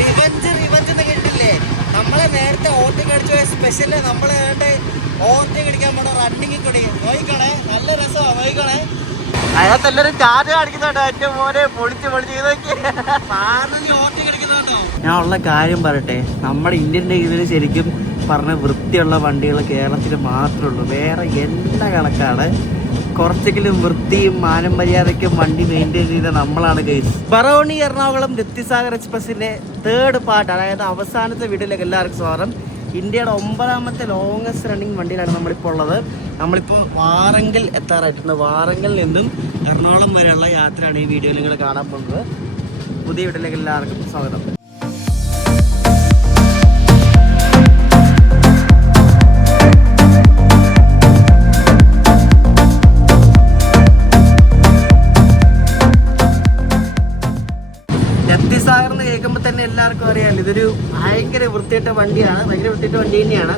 Revenge എന്ന് കേട്ടില്ലേ? നമ്മളെ നേരത്തെ ഓവർടേക്ക് അടിച്ചു പോയ സ്പെഷ്യല് നമ്മള് ഓവർടേക്ക് അടിക്കാൻ പോണ റണ്ണിങ് കൂടി നോക്കണേ. നല്ല രസമാണ്, നോക്കണേ. അതിനകത്ത് എല്ലാവരും ചാർജ് കാണിക്കുന്നുണ്ടോ? എന്റെ മോനെ പൊളിച്ച് ഞാൻ ഉള്ള കാര്യം പറയട്ടെ, നമ്മുടെ ഇന്ത്യൻ ഇതിൽ ശരിക്കും പറഞ്ഞ വൃത്തിയുള്ള വണ്ടികൾ കേരളത്തിൽ മാത്രമേ ഉള്ളൂ. വേറെ എല്ലാ കണക്കാണ്. കുറച്ചെങ്കിലും വൃത്തിയും മാനം മര്യാദയ്ക്കും വണ്ടി മെയിൻറ്റെയിൻ ചെയ്ത നമ്മളാണ് guys. Barauni Ernakulam രത്തിസാഗർ എക്സ്പ്രസിന്റെ 3rd part, അതായത് അവസാനത്തെ വീഡിയോയിലേക്ക് എല്ലാവർക്കും സ്വാഗതം. ഇന്ത്യയുടെ 9ാമത്തെ ലോങ്ങസ്റ്റ് റണ്ണിങ് വണ്ടിയിലാണ് നമ്മളിപ്പോൾ ഉള്ളത്. നമ്മളിപ്പോൾ വാറങ്കൽ എത്താറായിട്ടുണ്ട്. വാറങ്കലിൽ നിന്നും എറണാകുളം വരെയുള്ള യാത്രയാണ് ഈ വീഡിയോയിൽ നിങ്ങൾ കാണാൻ പോകുന്നത്. പുതിയ വീഡിയോയിലേക്ക് എല്ലാവർക്കും സ്വാഗതം. രത്തിസാഗർ എന്ന് കേൾക്കുമ്പോൾ തന്നെ എല്ലാവർക്കും അറിയാമല്ലോ, ഇതൊരു ഭയങ്കര വൃത്തിയിട്ട വണ്ടിയാണ്. ഭയങ്കര വൃത്തിയിട്ട വണ്ടി തന്നെയാണ്.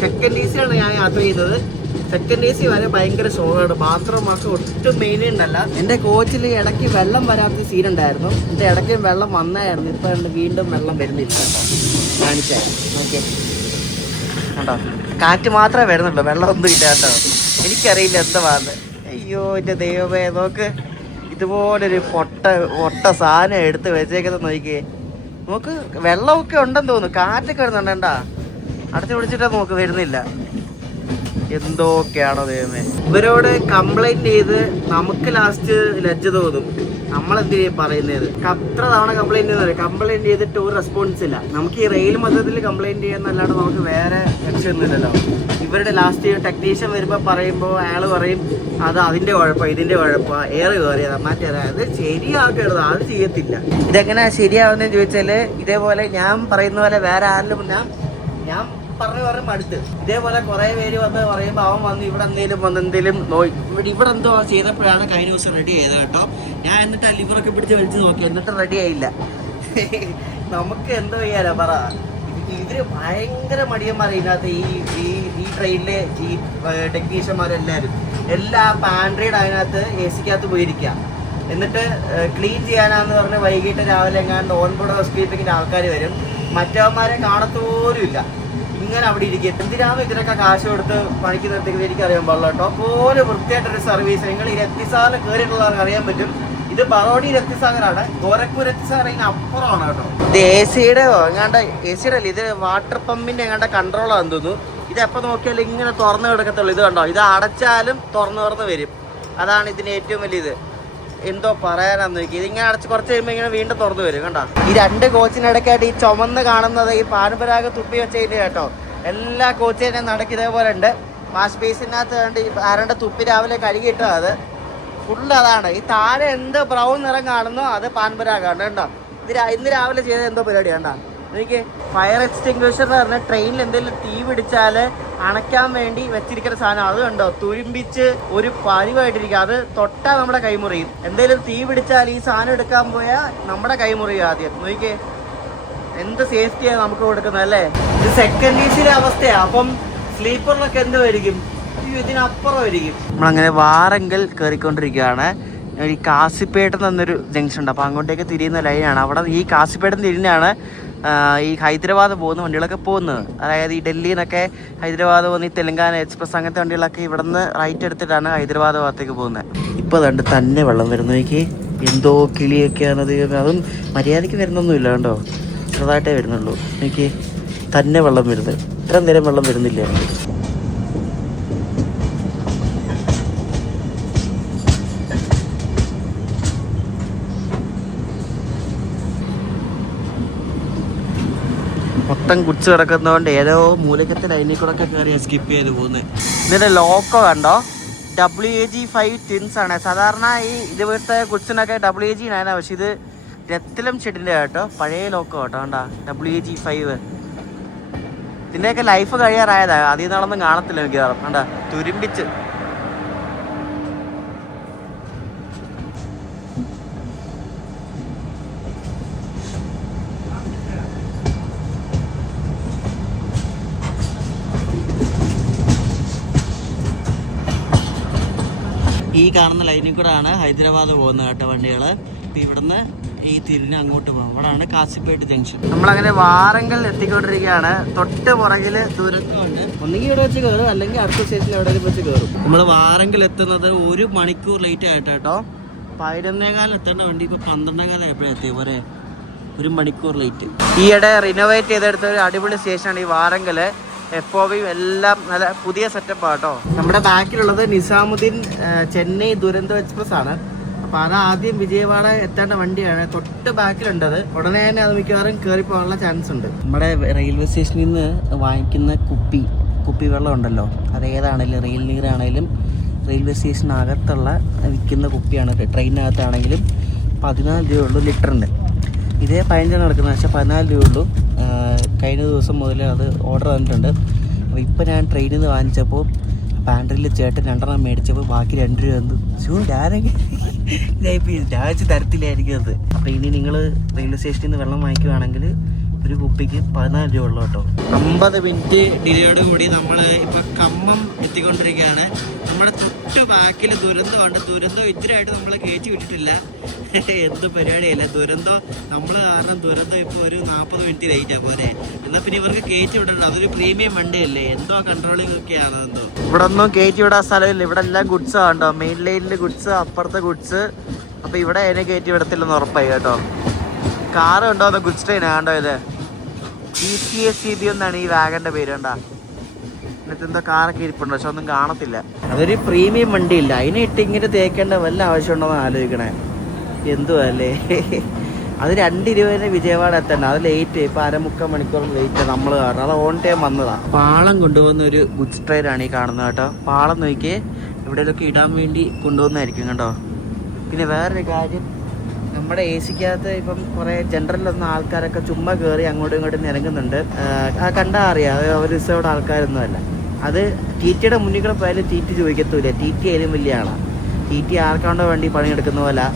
സെക്കൻഡ് AC ആണ് ഞാൻ യാത്ര ചെയ്തത്. സെക്കൻഡ് AC വരെ ഭയങ്കര ഷോയാണ്. ബാത്റൂം ഒക്കെ ഒട്ടും മെയിൻ ഉണ്ടല്ല. എൻ്റെ കോച്ചിൽ ഇടയ്ക്ക് വെള്ളം വരാത്ത സീൻ ഉണ്ടായിരുന്നു. എൻ്റെ ഇടയ്ക്ക് വെള്ളം വന്നായിരുന്നു. ഇപ്പം വീണ്ടും വെള്ളം വരുന്നില്ല. കാണിച്ചേ, ഓക്കെ കേട്ടോ. കാറ്റ് മാത്രമേ വരുന്നുള്ളൂ, വെള്ളമൊന്നും ഇല്ല കേട്ടോ. എനിക്കറിയില്ല എന്താ വന്നത്. അയ്യോ എൻ്റെ ദൈവമേ, നോക്ക് ഇതുപോലൊരു പൊട്ട സാധനം എടുത്ത് വെച്ചേക്കുന്നത് നോക്കിയേ. നോക്ക് വെള്ളമൊക്കെ ഉണ്ടെന്ന് തോന്നുന്നു, കാറ്റൊക്കെ വരുന്നുണ്ടാ. അടുത്ത് പിടിച്ചിട്ടാ നോക്ക്, വരുന്നില്ല. എന്തൊക്കെയാണോ ദൈവമേ. ഇവരോട് കംപ്ലൈന്റ് ചെയ്ത് നമുക്ക് ലാസ്റ്റ് ലജ്ജ തോന്നും. നമ്മളെന്ത് പറയുന്നത്? എത്ര തവണ കംപ്ലൈന്റ് ചെയ്തിട്ട് ഒരു റെസ്പോൺസ് ഇല്ല. നമുക്ക് ഈ റെയിൽ മൊത്തത്തിൽ കംപ്ലൈന്റ് ചെയ്യാന്നല്ലാണ്ട് നമുക്ക് വേറെ രക്ഷയൊന്നുമില്ലല്ലോ. ഇവരുടെ ലാസ്റ്റ് ടെക്നീഷ്യൻ വരുമ്പോൾ പറയുമ്പോൾ അയാൾ പറയും അത് അതിന്റെ കുഴപ്പം, ഇതിന്റെ കുഴപ്പം, എയർ കയറിയതാ, മാറ്റേതാ. അത് ശരിയാക്കരുത്, അത് ചെയ്യത്തില്ല. ഇതെങ്ങനെ ശരിയാവുന്നതെന്ന് ചോദിച്ചാല്, ഇതേപോലെ ഞാൻ പറയുന്ന പോലെ വേറെ ആരിലും ഞാൻ പറഞ്ഞു മടുത്ത്. ഇതേപോലെ കുറെ പേര് വന്ന് പറയുമ്പോൾ അവൻ വന്ന് ഇവിടെ എന്തെങ്കിലും ഇവിടെ എന്തോ ചെയ്തപ്പോഴാണ് കഴിഞ്ഞ ദിവസം റെഡി ചെയ്തത് കേട്ടോ. ഞാൻ എന്നിട്ട് ലിവറൊക്കെ പിടിച്ച് വലിച്ച് നോക്കി, എന്നിട്ട് റെഡി ആയില്ല. നമുക്ക് എന്തോ ചെയ്യാനാ പറ. ഇവര് ഭയങ്കര മടിയന്മാരെ ഇതിനകത്ത്. ഈ ട്രെയിനിലെ ഈ ടെക്നീഷ്യന്മാരെല്ലാവരും എല്ലാ പാൻട്രീഡ് അതിനകത്ത് AC-ക്കകത്ത് പോയിരിക്കാം. എന്നിട്ട് ക്ലീൻ ചെയ്യാനാന്ന് പറഞ്ഞ് വൈകിട്ട് രാവിലെ എങ്ങാണ്ട് ഓൺബോർഡ് ഹൗസ് കീപ്പിങ്ങിന്റെ ആൾക്കാർ വരും. മറ്റവന്മാരെ കാണത്തോലും ഇല്ല, ഇങ്ങനെ അവിടെ ഇരിക്കും. എന്തിനാണ് ഇതിനൊക്കെ കാശ് കൊടുത്ത് പണിക്ക് നിർത്തിക്കുന്നത് എനിക്കറിയാൻ പാടില്ല കേട്ടോ. പോലെ വൃത്തിയായിട്ടൊരു സർവീസ്. നിങ്ങൾ ഈ രത്തിസാഗർ കയറിയിട്ടുള്ളവർക്ക് അറിയാൻ പറ്റും. ഇത് ബറോണി രത്തിസാഗറാണ്. ഗോരഖ്പൂർ രത്തിസാഗർ ഇതിന് അപ്പുറമാണ് കേട്ടോ. ഇത് AC-യുടെ എങ്ങാണ്ട്, AC-യുടെ അല്ല, ഇത് വാട്ടർ പമ്പിന്റെ എങ്ങാണ്ട് കൺട്രോളാന്ന് തോന്നുന്നു. ഇത് എപ്പോൾ നോക്കിയാലും ഇങ്ങനെ തുറന്നു കിടക്കത്തുള്ളൂ. ഇത് കണ്ടോ, ഇത് അടച്ചാലും തുറന്ന് വരും. അതാണ് ഇതിന് ഏറ്റവും വലിയ ഇത്. എന്തോ പറയാനാന്ന് നോക്കി. ഇതിങ്ങനെ അടച്ച് കുറച്ച് കഴിയുമ്പോൾ ഇങ്ങനെ വീണ്ടും തുറന്നു വരും കണ്ടോ. ഈ 2 കോച്ചിനിടയ്ക്കായിട്ട് ഈ ചുമന്ന് കാണുന്നത് ഈ പാൻപരാഗ് തുപ്പി വെച്ചതിൻ്റെ കേട്ടോ. എല്ലാ കോച്ചിനും നടക്ക് ഇതേപോലെ ഉണ്ട്. വാഷ് ബേസിനകത്ത് കണ്ട് ആരുടെ തുപ്പി രാവിലെ കഴുകിയിട്ടോ. അത് ഫുള്ള് അതാണ്. ഈ താഴെ എന്ത് ബ്രൗൺ നിറം കാണുന്നോ അത് പാൻപരാഗാണ് കേട്ടോ. ഇന്ന് രാവിലെ ചെയ്ത എന്തോ പരിപാടി കണ്ടോ. എനിക്ക് ഫയർ എക്സ്റ്റിംഗ്വിഷർ എന്ന് പറഞ്ഞാൽ ട്രെയിനിൽ എന്തെങ്കിലും തീ പിടിച്ചാൽ അണയ്ക്കാൻ വേണ്ടി വെച്ചിരിക്കുന്ന സാധനം. അത് കണ്ടോ, തുരുമ്പിച്ച് ഒരു പരിവായിട്ടിരിക്കുക. അത് തൊട്ടാൽ നമ്മുടെ കൈമുറിയും. എന്തെങ്കിലും തീ പിടിച്ചാൽ ഈ സാധനം എടുക്കാൻ പോയാൽ നമ്മുടെ കൈമുറിയും ആദ്യം. നോക്കിക്കേ എന്ത് സേഫ്റ്റിയാണ് നമുക്ക് കൊടുക്കുന്നത് അല്ലേ. ഇത് സെക്കൻഡ് AC-യുടെ അവസ്ഥയാണ്. അപ്പം സ്ലീപ്പറിലൊക്കെ എന്തുമായിരിക്കും, ഇതിനപ്പുറമായിരിക്കും. നമ്മളങ്ങനെ വാറങ്കൽ കയറിക്കൊണ്ടിരിക്കുകയാണ്. ഈ കാസിപ്പേട്ടൻ എന്നൊരു ജംഗ്ഷൻ ഉണ്ട്. അപ്പോൾ അങ്ങോട്ടേക്ക് തിരിയുന്ന ലൈനാണ്. അവിടെ ഈ കാസിപ്പേട്ടൻ തിരിഞ്ഞാണ് ഈ ഹൈദരാബാദ് പോകുന്ന വണ്ടികളൊക്കെ പോകുന്നത്. അതായത് ഈ ഡൽഹിയിൽ നിന്നൊക്കെ ഹൈദരാബാദ് പോകുന്ന ഈ തെലങ്കാന എക്സ്പ്രസ് അങ്ങനത്തെ വണ്ടികളൊക്കെ ഇവിടെ നിന്ന് റൈറ്റ് എടുത്തിട്ടാണ് ഹൈദരാബാദ് ഭാഗത്തേക്ക് പോകുന്നത്. ഇപ്പോൾ അതുകൊണ്ട് തന്നെ വെള്ളം വരുന്നു. എനിക്ക് എന്തോ കിളിയൊക്കെയാണത്. അതും മര്യാദയ്ക്ക് വരുന്നൊന്നുമില്ല കേട്ടോ, ചെറുതായിട്ടേ വരുന്നുള്ളൂ. എനിക്ക് തന്നെ വെള്ളം വരുന്നത്. ഇത്രയും നേരം വെള്ളം വരുന്നില്ല. മൊത്തം കുടിച്ച് കിടക്കുന്നതുകൊണ്ട് ഏതോ മൂലക്കത്തെ ലൈനിൽ കൂടെ ഒക്കെ കയറിയാൽ സ്കിപ്പ് ചെയ്ത് പോകുന്നത്. ഇതിൻ്റെ ലോക്കോ കണ്ടോ, WAG5 ടിൻസ് ആണ്. സാധാരണ ഈ ഇതുപോലത്തെ കുടിച്ചിനൊക്കെ WAG9 ആണ്. പക്ഷെ ഇത് രത്തിലം ഷെഡിൻ്റെ കേട്ടോ, പഴയ ലോക്കോ കേട്ടോ. കണ്ടോ WAG5. ഇതിൻ്റെയൊക്കെ ലൈഫ് കഴിയാറായതാ. അതിൽ നിന്നൊന്നും കാണത്തില്ല മിക്കവാറും. കണ്ടോ തുരുമ്പിച്ച്. ഈ കാണുന്ന ലൈനിൽ കൂടെ ആണ് ഹൈദരാബാദ് പോകുന്നത് കേട്ടോ വണ്ടികൾ. ഇപ്പം ഇവിടുന്ന് ഈ തിരിഞ്ഞ് അങ്ങോട്ട് പോകാം. അവിടെയാണ് കാസിപ്പേട്ട് ജംഗ്ഷൻ. നമ്മളങ്ങനെ വാറങ്കൽ എത്തിക്കൊണ്ടിരിക്കുകയാണ്. തൊട്ട് പുറകിൽ ദുരന്തമുണ്ട്. ഒന്നുകിൽ ഇവിടെ വെച്ച് കയറും, അല്ലെങ്കിൽ അടുത്ത സ്റ്റേഷനിൽ എവിടെയെങ്കിലും വെച്ച് കയറും. നമ്മൾ വാറങ്കൽ എത്തുന്നത് 1 മണിക്കൂർ ലേറ്റ് ആയിട്ട് കേട്ടോ. 11:15 എത്തേണ്ട വണ്ടി ഇപ്പോൾ 12:15 എപ്പോഴും എത്തി. പോരെ 1 മണിക്കൂർ ലേറ്റ്. ഈയിടെ റിനോവേറ്റ് ചെയ്തെടുത്ത ഒരു അടിപൊളി സ്റ്റേഷനാണ് ഈ വാറങ്കല്. FOV എല്ലാം നല്ല പുതിയ സെറ്റപ്പ് ആട്ടോ. നമ്മുടെ ബാക്കിലുള്ളത് നിസാമുദ്ദീൻ ചെന്നൈ ദുരന്തോ എക്സ്പ്രസ് ആണ്. അപ്പോൾ അത് ആദ്യം വിജയവാഡ എത്തേണ്ട വണ്ടിയാണ്. തൊട്ട് ബാക്കിലുണ്ടത്. ഉടനെ തന്നെ അത് മിക്കവാറും കയറി പോകാനുള്ള ചാൻസ് ഉണ്ട്. നമ്മുടെ റെയിൽവേ സ്റ്റേഷനിൽ നിന്ന് വാങ്ങിക്കുന്ന കുപ്പി വെള്ളം ഉണ്ടല്ലോ, അതേതാണെങ്കിലും റെയിൽ നീരാണെങ്കിലും റെയിൽവേ സ്റ്റേഷനകത്തുള്ള വിൽക്കുന്ന കുപ്പിയാണ്. ട്രെയിനകത്താണെങ്കിലും 14 രൂപയുള്ളൂ ലിറ്ററിന്. ഇതേ 15 നടക്കുന്നത്, പക്ഷേ 14 രൂപയുള്ളൂ. കഴിഞ്ഞ ദിവസം മുതൽ അത് ഓർഡർ തന്നിട്ടുണ്ട്. അപ്പോൾ ഇപ്പോൾ ഞാൻ ട്രെയിനിൽ നിന്ന് വാങ്ങിച്ചപ്പോൾ പാൻട്രിയിൽ ചേട്ടൻ 2 മേടിച്ചപ്പോൾ ബാക്കി 2 രൂപ തന്നു. രാജ് തരത്തിലായിരിക്കും അത്. അപ്പോൾ ഇനി നിങ്ങൾ റെയിൽവേ സ്റ്റേഷനിൽ നിന്ന് വെള്ളം വാങ്ങിക്കുവാണെങ്കിൽ ഒരു കുപ്പിക്ക് 14 രൂപ ഉള്ളൂ കേട്ടോ. 50 മിനിറ്റ് ഡിലേയോട് കൂടി നമ്മൾ ഇപ്പോൾ കമ്മം എത്തിക്കൊണ്ടിരിക്കുകയാണ്. നമ്മുടെ തൊട്ട് ബാക്കിൽ ദുരന്തമുണ്ട്. ദുരന്തം ഇത്രയായിട്ട് നമ്മൾ കയറ്റി വിട്ടിട്ടില്ല. എന്ത് പരിപാടിയല്ല ദുരന്തം. നമ്മൾ കാരണം ദുരന്തം ഇപ്പോൾ ഒരു 40 മിനിറ്റ് ലേറ്റാ പോരെ. എന്നാൽ പിന്നെ ഇവർക്ക് കയറ്റി വിടണ്ട. അതൊരു പ്രീമിയം വണ്ടിയല്ലേ, എന്തോ കൺട്രോളിംഗ് ഒക്കെയാണ്. എന്തോ ഇവിടെ ഒന്നും കയറ്റി വിടാൻ സ്ഥലമില്ല. ഇവിടെ എല്ലാം ഗുഡ്സ് ആണ്ടോ. മെയിൻ ലൈനിൽ ഗുഡ്സ്, അപ്പുറത്തെ ഗുഡ്സ്. അപ്പോൾ ഇവിടെ അതിനെ കയറ്റി വിടത്തില്ലെന്ന് ഉറപ്പായി കേട്ടോ. കാറ് ഉണ്ടോ അതോ ഗുഡ്സ് ട്രെയിൻ ആണ്ടോ? ഇത് GTSCB എന്നാണ് ഈ വാഗന്റെ പേര്. കണ്ടാ എന്നിട്ട് എന്തോ കാറൊക്കെ ഇരിപ്പുണ്ട്, പക്ഷെ ഒന്നും കാണത്തില്ല. അതൊരു പ്രീമിയം വണ്ടിയില്ല. അതിനെ ഇട്ട് ഇങ്ങനെ തേക്കേണ്ട വല്ല ആവശ്യമുണ്ടോന്ന് ആലോചിക്കണേ. എന്തുവാ അല്ലേ. അത് 2 രൂപേനെ വിജയവാഡ എത്തണ്ട. അത് ലേറ്റ്. ഇപ്പം 1/4 മണിക്കൂർ ലേറ്റ് നമ്മൾ കാരണം. അത് ഓൺ ടൈം വന്നതാ. പാളം കൊണ്ടുപോകുന്ന ഒരു ഗുഡ്സ് ട്രെയിനാണ് ഈ കാണുന്നത് കേട്ടോ. പാളം നോക്കിയേ, എവിടെയൊക്കെ ഇടാൻ വേണ്ടി കൊണ്ടുപോകുന്നതായിരിക്കും കേട്ടോ. പിന്നെ വേറൊരു കാര്യം, നമ്മുടെ AC-ക്കകത്ത് ഇപ്പം കുറേ ജനറലൊന്നും ആൾക്കാരൊക്കെ ചുമ്മാ കയറി അങ്ങോട്ടും ഇങ്ങോട്ടും ഇറങ്ങുന്നുണ്ട്. കണ്ടാൽ അറിയാം അവർ റിസർവ്ഡ് ആൾക്കാരൊന്നുമല്ല. അത് TTയുടെ മുന്നിൽ കൂടെ പോയാലും TT ചോദിക്കത്തൂല. TT ആയാലും വലിയ ആളാണ്. TT ആർക്കാണ്ടോ വേണ്ടി പണിയെടുക്കുന്ന പോലെ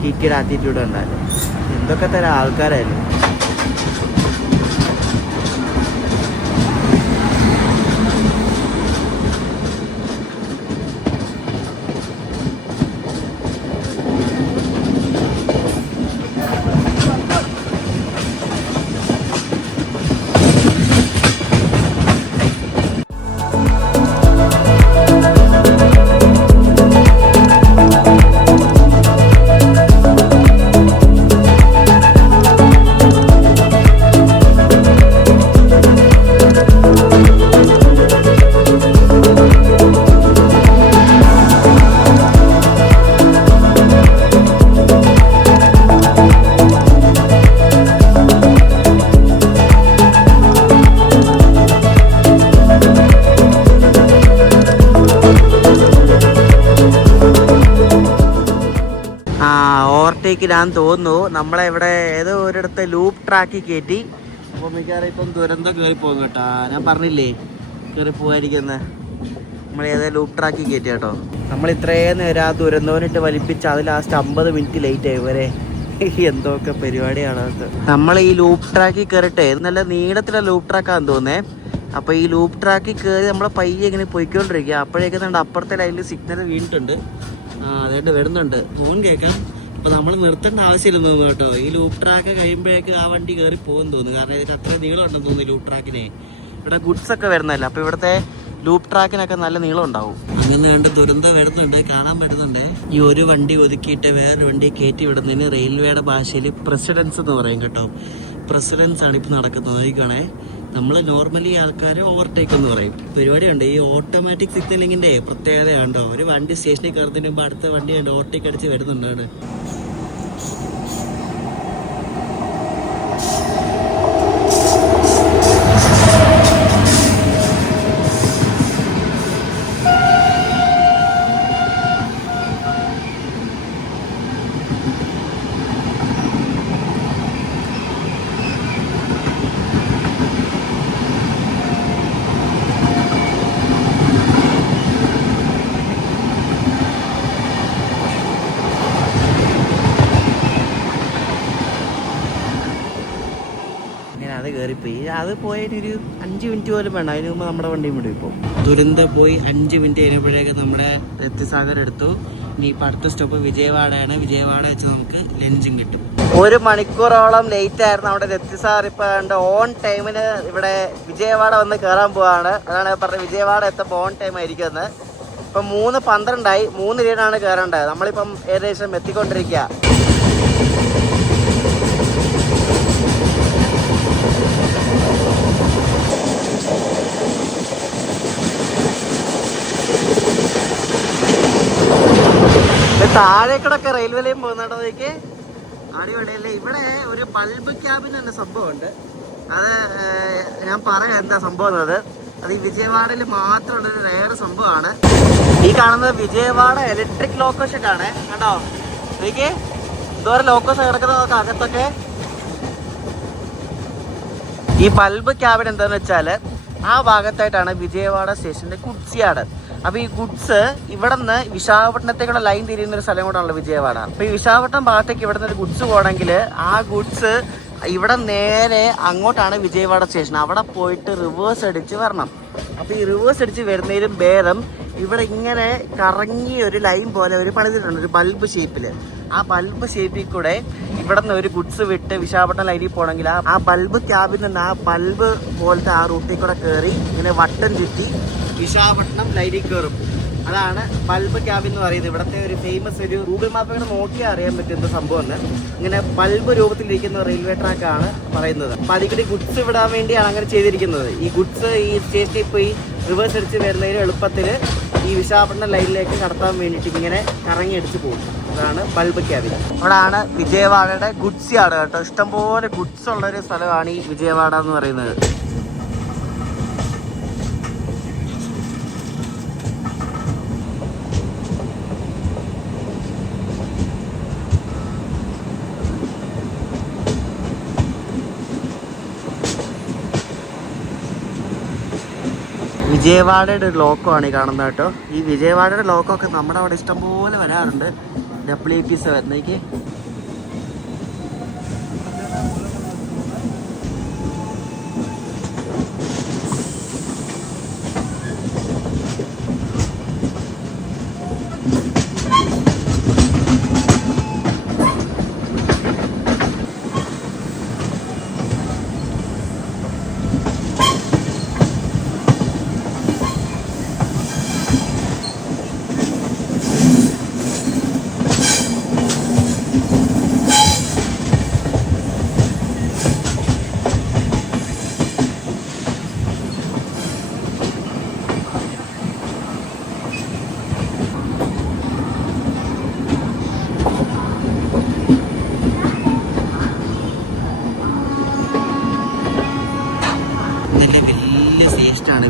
TTയുടെ ആറ്റിറ്റ്യൂഡ് ഉണ്ടായിരുന്നു. എന്തൊക്കെ തരം ആൾക്കാരായിരുന്നു. ഓവർടേക്കിലാന്ന് തോന്നുന്നു. നമ്മളെ ഇവിടെ ഏതോ ഒരിടത്ത് ലൂപ്പ് ട്രാക്കിൽ കയറ്റി. അപ്പോൾ മിക്കവാറും ഇപ്പം ദുരന്തം കയറി പോകും കേട്ടോ. ഞാൻ പറഞ്ഞില്ലേ കയറി പോകാതിരിക്കുന്നത്. നമ്മൾ ഏതോ ലൂപ്പ് ട്രാക്കിൽ കയറ്റി കേട്ടോ. നമ്മൾ ഇത്രയും നേരം ആ ദുരന്തവനിട്ട് വലിപ്പിച്ച് അത് ലാസ്റ്റ് 50 മിനിറ്റ് ലേറ്റ് ആയി വരെ. എന്തൊക്കെ പരിപാടിയാണ് അത്. നമ്മൾ ഈ ലൂപ്പ് ട്രാക്കിൽ കയറിട്ടെ നല്ല നീളത്തിലുള്ള ലൂപ്പ് ട്രാക്കാന്ന് തോന്നേ. അപ്പോൾ ഈ ലൂപ്പ് ട്രാക്കിൽ കയറി നമ്മളെ പയ്യെ ഇങ്ങനെ പോയിക്കൊണ്ടിരിക്കുക. അപ്പോഴേക്കും അപ്പുറത്തെ ലൈനിൽ സിഗ്നൽ വീണിട്ടുണ്ട്. അതുകൊണ്ട് വരുന്നുണ്ട്. ഫോൺ കേൾക്കാം. അപ്പോൾ നമ്മൾ നിർത്തേണ്ട ആവശ്യമില്ലെന്ന് തോന്നുന്നു കേട്ടോ. ഈ ലൂപ്പ് ട്രാക്ക് കഴിയുമ്പോഴേക്ക് ആ വണ്ടി കയറി പോകുമെന്ന് തോന്നുന്നു. കാരണം ഇതിന് അത്ര നീളം ഉണ്ടെന്ന് തോന്നുന്നു ലൂപ്പ് ട്രാക്കിനെ. ഇവിടെ ഗുഡ്സ് ഒക്കെ വരുന്നതല്ല. അപ്പോൾ ഇവിടുത്തെ ലൂപ്പ് ട്രാക്കിനൊക്കെ നല്ല നീളം ഉണ്ടാവും. അങ്ങനെ കണ്ട് ദുരന്തം വരുന്നുണ്ട്, കാണാൻ പറ്റുന്നുണ്ട്. ഈ ഒരു വണ്ടി ഒതുക്കിയിട്ട് വേറൊരു വണ്ടി കയറ്റി വിടുന്നതിന് റെയിൽവേയുടെ ഭാഷയിൽ പ്രസിഡൻസ് എന്ന് പറയും കേട്ടോ. പ്രസിഡൻസ് ആണ് ഇപ്പോൾ നടക്കുന്നത്. നോക്കണേ, നമ്മൾ നോർമലി ആൾക്കാർ ഓവർടേക്ക് എന്ന് പറയും. പരിപാടിയുണ്ട് ഈ ഓട്ടോമാറ്റിക് സിഗ്നലിങ്ങിന്റെ പ്രത്യേകത ഉണ്ടോ. ഒരു വണ്ടി സ്റ്റേഷനിൽ കയറുന്നതിന് മുമ്പ് അടുത്ത വണ്ടി ഉണ്ട് ഓവർടേക്ക് അടിച്ച് വരുന്നുണ്ടാണ്. അത് കയറിപ്പോയി. അത് പോയതിനൊരു 5 മിനിറ്റ് പോലും വേണം. അതിന് മുമ്പ് നമ്മുടെ വണ്ടിയും വിടും. ഇപ്പോൾ ദുരന്തം പോയി 5 മിനിറ്റ് കഴിഞ്ഞപ്പോഴേക്ക് നമ്മുടെ രത്തിസാഗർ എടുത്തു. ഇനി ഇപ്പം അടുത്ത സ്റ്റോപ്പ് വിജയവാഡയാണ്. വിജയവാഡ വെച്ച് നമുക്ക് ലഞ്ചും കിട്ടും. 1 മണിക്കൂറോളം ലേറ്റ് ആയിരുന്നു അവിടെ രത്തി സാർ. ഇപ്പം ഓൺ ടൈമിന് ഇവിടെ വിജയവാഡ വന്ന് കയറാൻ പോവാണ്. അതാണ് പറഞ്ഞത്, വിജയവാഡ എത്തുമ്പോൾ ഓൺ ടൈം ആയിരിക്കുമെന്ന്. ഇപ്പം 3:12 3:20 കയറേണ്ടത്. നമ്മളിപ്പം ഏകദേശം എത്തിക്കൊണ്ടിരിക്കുക. താഴേക്കൂടൊക്കെ റെയിൽവേ ലൈൻ പോകുന്നുണ്ടോ നോക്കി, അടിപൊളിയല്ലേ. ഇവിടെ ഒരു ബൾബ് ക്യാബിൻ തന്നെ സംഭവമുണ്ട്. അത് ഞാൻ പറയാം എന്താ സംഭവം അത്. അത് ഈ വിജയവാഡയിൽ മാത്രമുള്ളൊരു റെയർ സംഭവമാണ്. ഈ കാണുന്നത് വിജയവാഡ ഇലക്ട്രിക് ലോക്കോ ഷെഡ് ആണ് കേട്ടോ. നോക്കി ഇതുവരെ ലോക്കോസ് കിടക്കുന്നതൊക്കെ അകത്തൊക്കെ. ഈ ബൾബ് ക്യാബിൻ എന്താണെന്ന് വെച്ചാൽ ആ ഭാഗത്തായിട്ടാണ് വിജയവാഡ സ്റ്റേഷൻ്റെ ഗുഡ്സ് യാർഡ്. അപ്പോൾ ഈ ഗുഡ്സ് ഇവിടെ നിന്ന് വിശാഖപട്ടണത്തേക്കുള്ള ലൈൻ തിരിയുന്ന ഒരു സ്ഥലം കൂടാണല്ലോ വിജയവാഡ. അപ്പോൾ ഈ വിശാഖപട്ടണം ഭാഗത്തേക്ക് ഇവിടെ നിന്ന് ഒരു ഗുഡ്സ് പോകണമെങ്കിൽ ആ ഗുഡ്സ് ഇവിടെ നേരെ അങ്ങോട്ടാണ് വിജയവാഡ സ്റ്റേഷൻ. അവിടെ പോയിട്ട് റിവേഴ്സ് അടിച്ച് വരണം. അപ്പോൾ ഈ റിവേഴ്സ് അടിച്ച് വരുന്നതിലും ഭേദം ഇവിടെ ഇങ്ങനെ കറങ്ങി ഒരു ലൈൻ പോലെ ഒരു പണിതിട്ടുണ്ട്, ഒരു ബൾബ് ഷേപ്പിൽ. ആ ബൾബ് ഷേപ്പിൽ കൂടെ ഇവിടെ നിന്ന് ഒരു ഗുഡ്സ് വിട്ട് വിശാഖപട്ടണം ലൈനിൽ പോകണമെങ്കിൽ ആ ബൾബ് ക്യാബിൽ നിന്ന് ആ ബൾബ് പോലത്തെ ആ റൂട്ടിൽ കൂടെ കയറി ഇങ്ങനെ വട്ടം ചുറ്റി വിശാഖപട്ടണം ലൈനിൽ കയറും. അതാണ് ബൾബ് ക്യാബിൻ എന്ന് പറയുന്നത്. ഇവിടുത്തെ ഒരു ഫേമസ്, ഒരു ഗൂഗിൾ മാപ്പിൽ നോക്കിയാൽ അറിയാൻ പറ്റുന്ന സംഭവം എന്ന്. ഇങ്ങനെ ബൾബ് രൂപത്തിലിരിക്കുന്ന റെയിൽവേ ട്രാക്കാണ് പറയുന്നത്. അപ്പം അടിക്കടി ഗുഡ്സ് വിടാൻ വേണ്ടിയാണ് അങ്ങനെ ചെയ്തിരിക്കുന്നത്. ഈ ഗുഡ്സ് ഈ സ്റ്റേഷനിൽ ഇപ്പോൾ ഈ റിവേഴ്സ് അടിച്ച് വരുന്നതിന് എളുപ്പത്തിൽ ഈ വിശാഖപട്ടണം ലൈനിലേക്ക് കടത്താൻ വേണ്ടിയിട്ട് ഇങ്ങനെ കറങ്ങി അടിച്ച് പോകും. അതാണ് ബൾബ് ക്യാബിൻ. അവിടെയാണ് വിജയവാഡയുടെ ഗുഡ്സ് യാർഡ് കേട്ടോ. ഇഷ്ടംപോലെ ഗുഡ്സ് ഉള്ളൊരു സ്ഥലമാണ് ഈ വിജയവാഡ എന്ന് പറയുന്നത്. വിജയവാഡയുടെ ഒരു ലോക്കോ ആണ് ഈ കാണുന്നത് കേട്ടോ. ഈ വിജയവാഡയുടെ ലോക്കോ ഒക്കെ നമ്മുടെ അവിടെ ഇഷ്ടംപോലെ വരാറുണ്ട്. WP7 വരുന്നേക്ക്.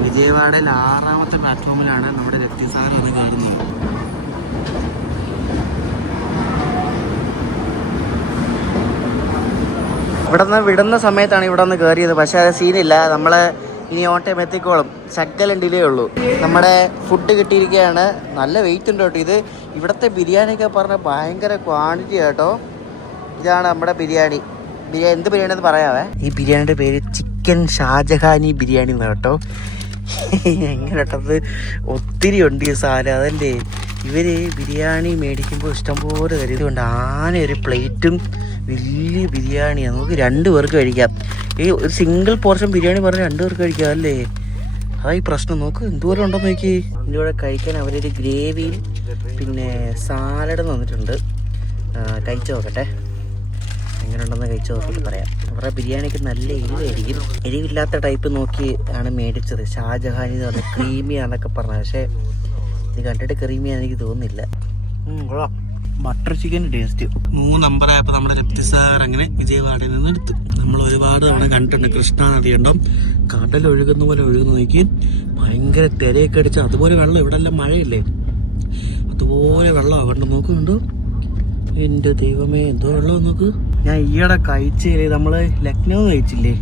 വിജയവാഡയിൽ 6ാമത്തെ പ്ലാറ്റ്ഫോമിലാണ് നമ്മുടെ രത്തി സാർ വന്ന് കയറുന്നത്. ഇവിടെ നിന്ന് വിടുന്ന സമയത്താണ് ഇവിടെ നിന്ന് കയറിയത്. പക്ഷേ അത് സീനില്ല, നമ്മൾ ഇനി ഓൺ ടൈം എത്തിക്കോളും. ശകലം ഡിലേ ഉള്ളൂ. നമ്മുടെ ഫുഡ് കിട്ടിയിരിക്കുകയാണ്. നല്ല വെയിറ്റ് ഉണ്ട് കേട്ടോ. ഇത് ഇവിടുത്തെ ബിരിയാണിയൊക്കെ പറഞ്ഞാൽ ഭയങ്കര ക്വാണ്ടിറ്റി കേട്ടോ. ഇതാണ് നമ്മുടെ ബിരിയാണി. എന്ത് ബിരിയാണി എന്ന് പറയാവേ. ഈ ബിരിയാണിയുടെ പേര് ചിക്കൻ ഷാജഹാനി ബിരിയാണി എന്ന് കേട്ടോ. എങ്ങനെ കേട്ടത് ഒത്തിരി ഉണ്ട് ഈ സാധനം. അതല്ലേ ഇവർ ബിരിയാണി മേടിക്കുമ്പോൾ ഇഷ്ടംപോലെ തരും. ഇതുകൊണ്ട് ഒരു പ്ലേറ്റും വലിയ ബിരിയാണിയാണ്. നമുക്ക് 2 പേർക്ക് കഴിക്കാം. ഈ ഒരു സിംഗിൾ പോർഷൻ ബിരിയാണി പറഞ്ഞാൽ 2 പേർക്ക് കഴിക്കാം അല്ലേ. അതാ ഈ പ്രശ്നം. നോക്ക് എന്തോരം ഉണ്ടെന്ന് നോക്കി. ഇതിൻ്റെ കൂടെ കഴിക്കാൻ അവരൊരു ഗ്രേവിയും പിന്നെ സാലഡും തന്നിട്ടുണ്ട്. കഴിച്ചു നോക്കട്ടെ എങ്ങനെ ഉണ്ടെന്ന് കഴിച്ചു നോക്കിയിട്ട് പറയാം. അവരുടെ ബിരിയാണിക്ക് നല്ല എരിവായിരിക്കും. എരിവില്ലാത്ത ടൈപ്പ് നോക്കി ആണ് മേടിച്ചത്. ഷാജഹാനി എന്ന് പറഞ്ഞാൽ ക്രീമിയാന്നൊക്കെ പറഞ്ഞത്. പക്ഷേ ഇത് കണ്ടിട്ട് ക്രീമിയാന്ന് എനിക്ക് തോന്നുന്നില്ല. Butter chicken taste. 3 നമ്പറായപ്പോൾ നമ്മുടെ രപ്തി സാർ അങ്ങനെ വിജയവാഡയിൽ നിന്ന് എടുത്തു. നമ്മൾ ഒരുപാട് തവണ കണ്ടിട്ടുണ്ട്. കൃഷ്ണ നദി ഉണ്ടോ, കടൽ ഒഴുകുന്ന പോലെ ഒഴുകുന്ന നോക്കി. ഭയങ്കര തിരയൊക്കെ അടിച്ച് അതുപോലെ വെള്ളം. ഇവിടെ എല്ലാം മഴയില്ലേ, അതുപോലെ വെള്ളം അവിടെ നോക്കുന്നുണ്ടോ. എൻ്റെ ദൈവമേ എന്തോ വെള്ളം നോക്ക്. ഞാൻ ഈയിടെ കഴിച്ചില്ലേ, നമ്മൾ ലക്നൗ കഴിച്ചില്ലേ,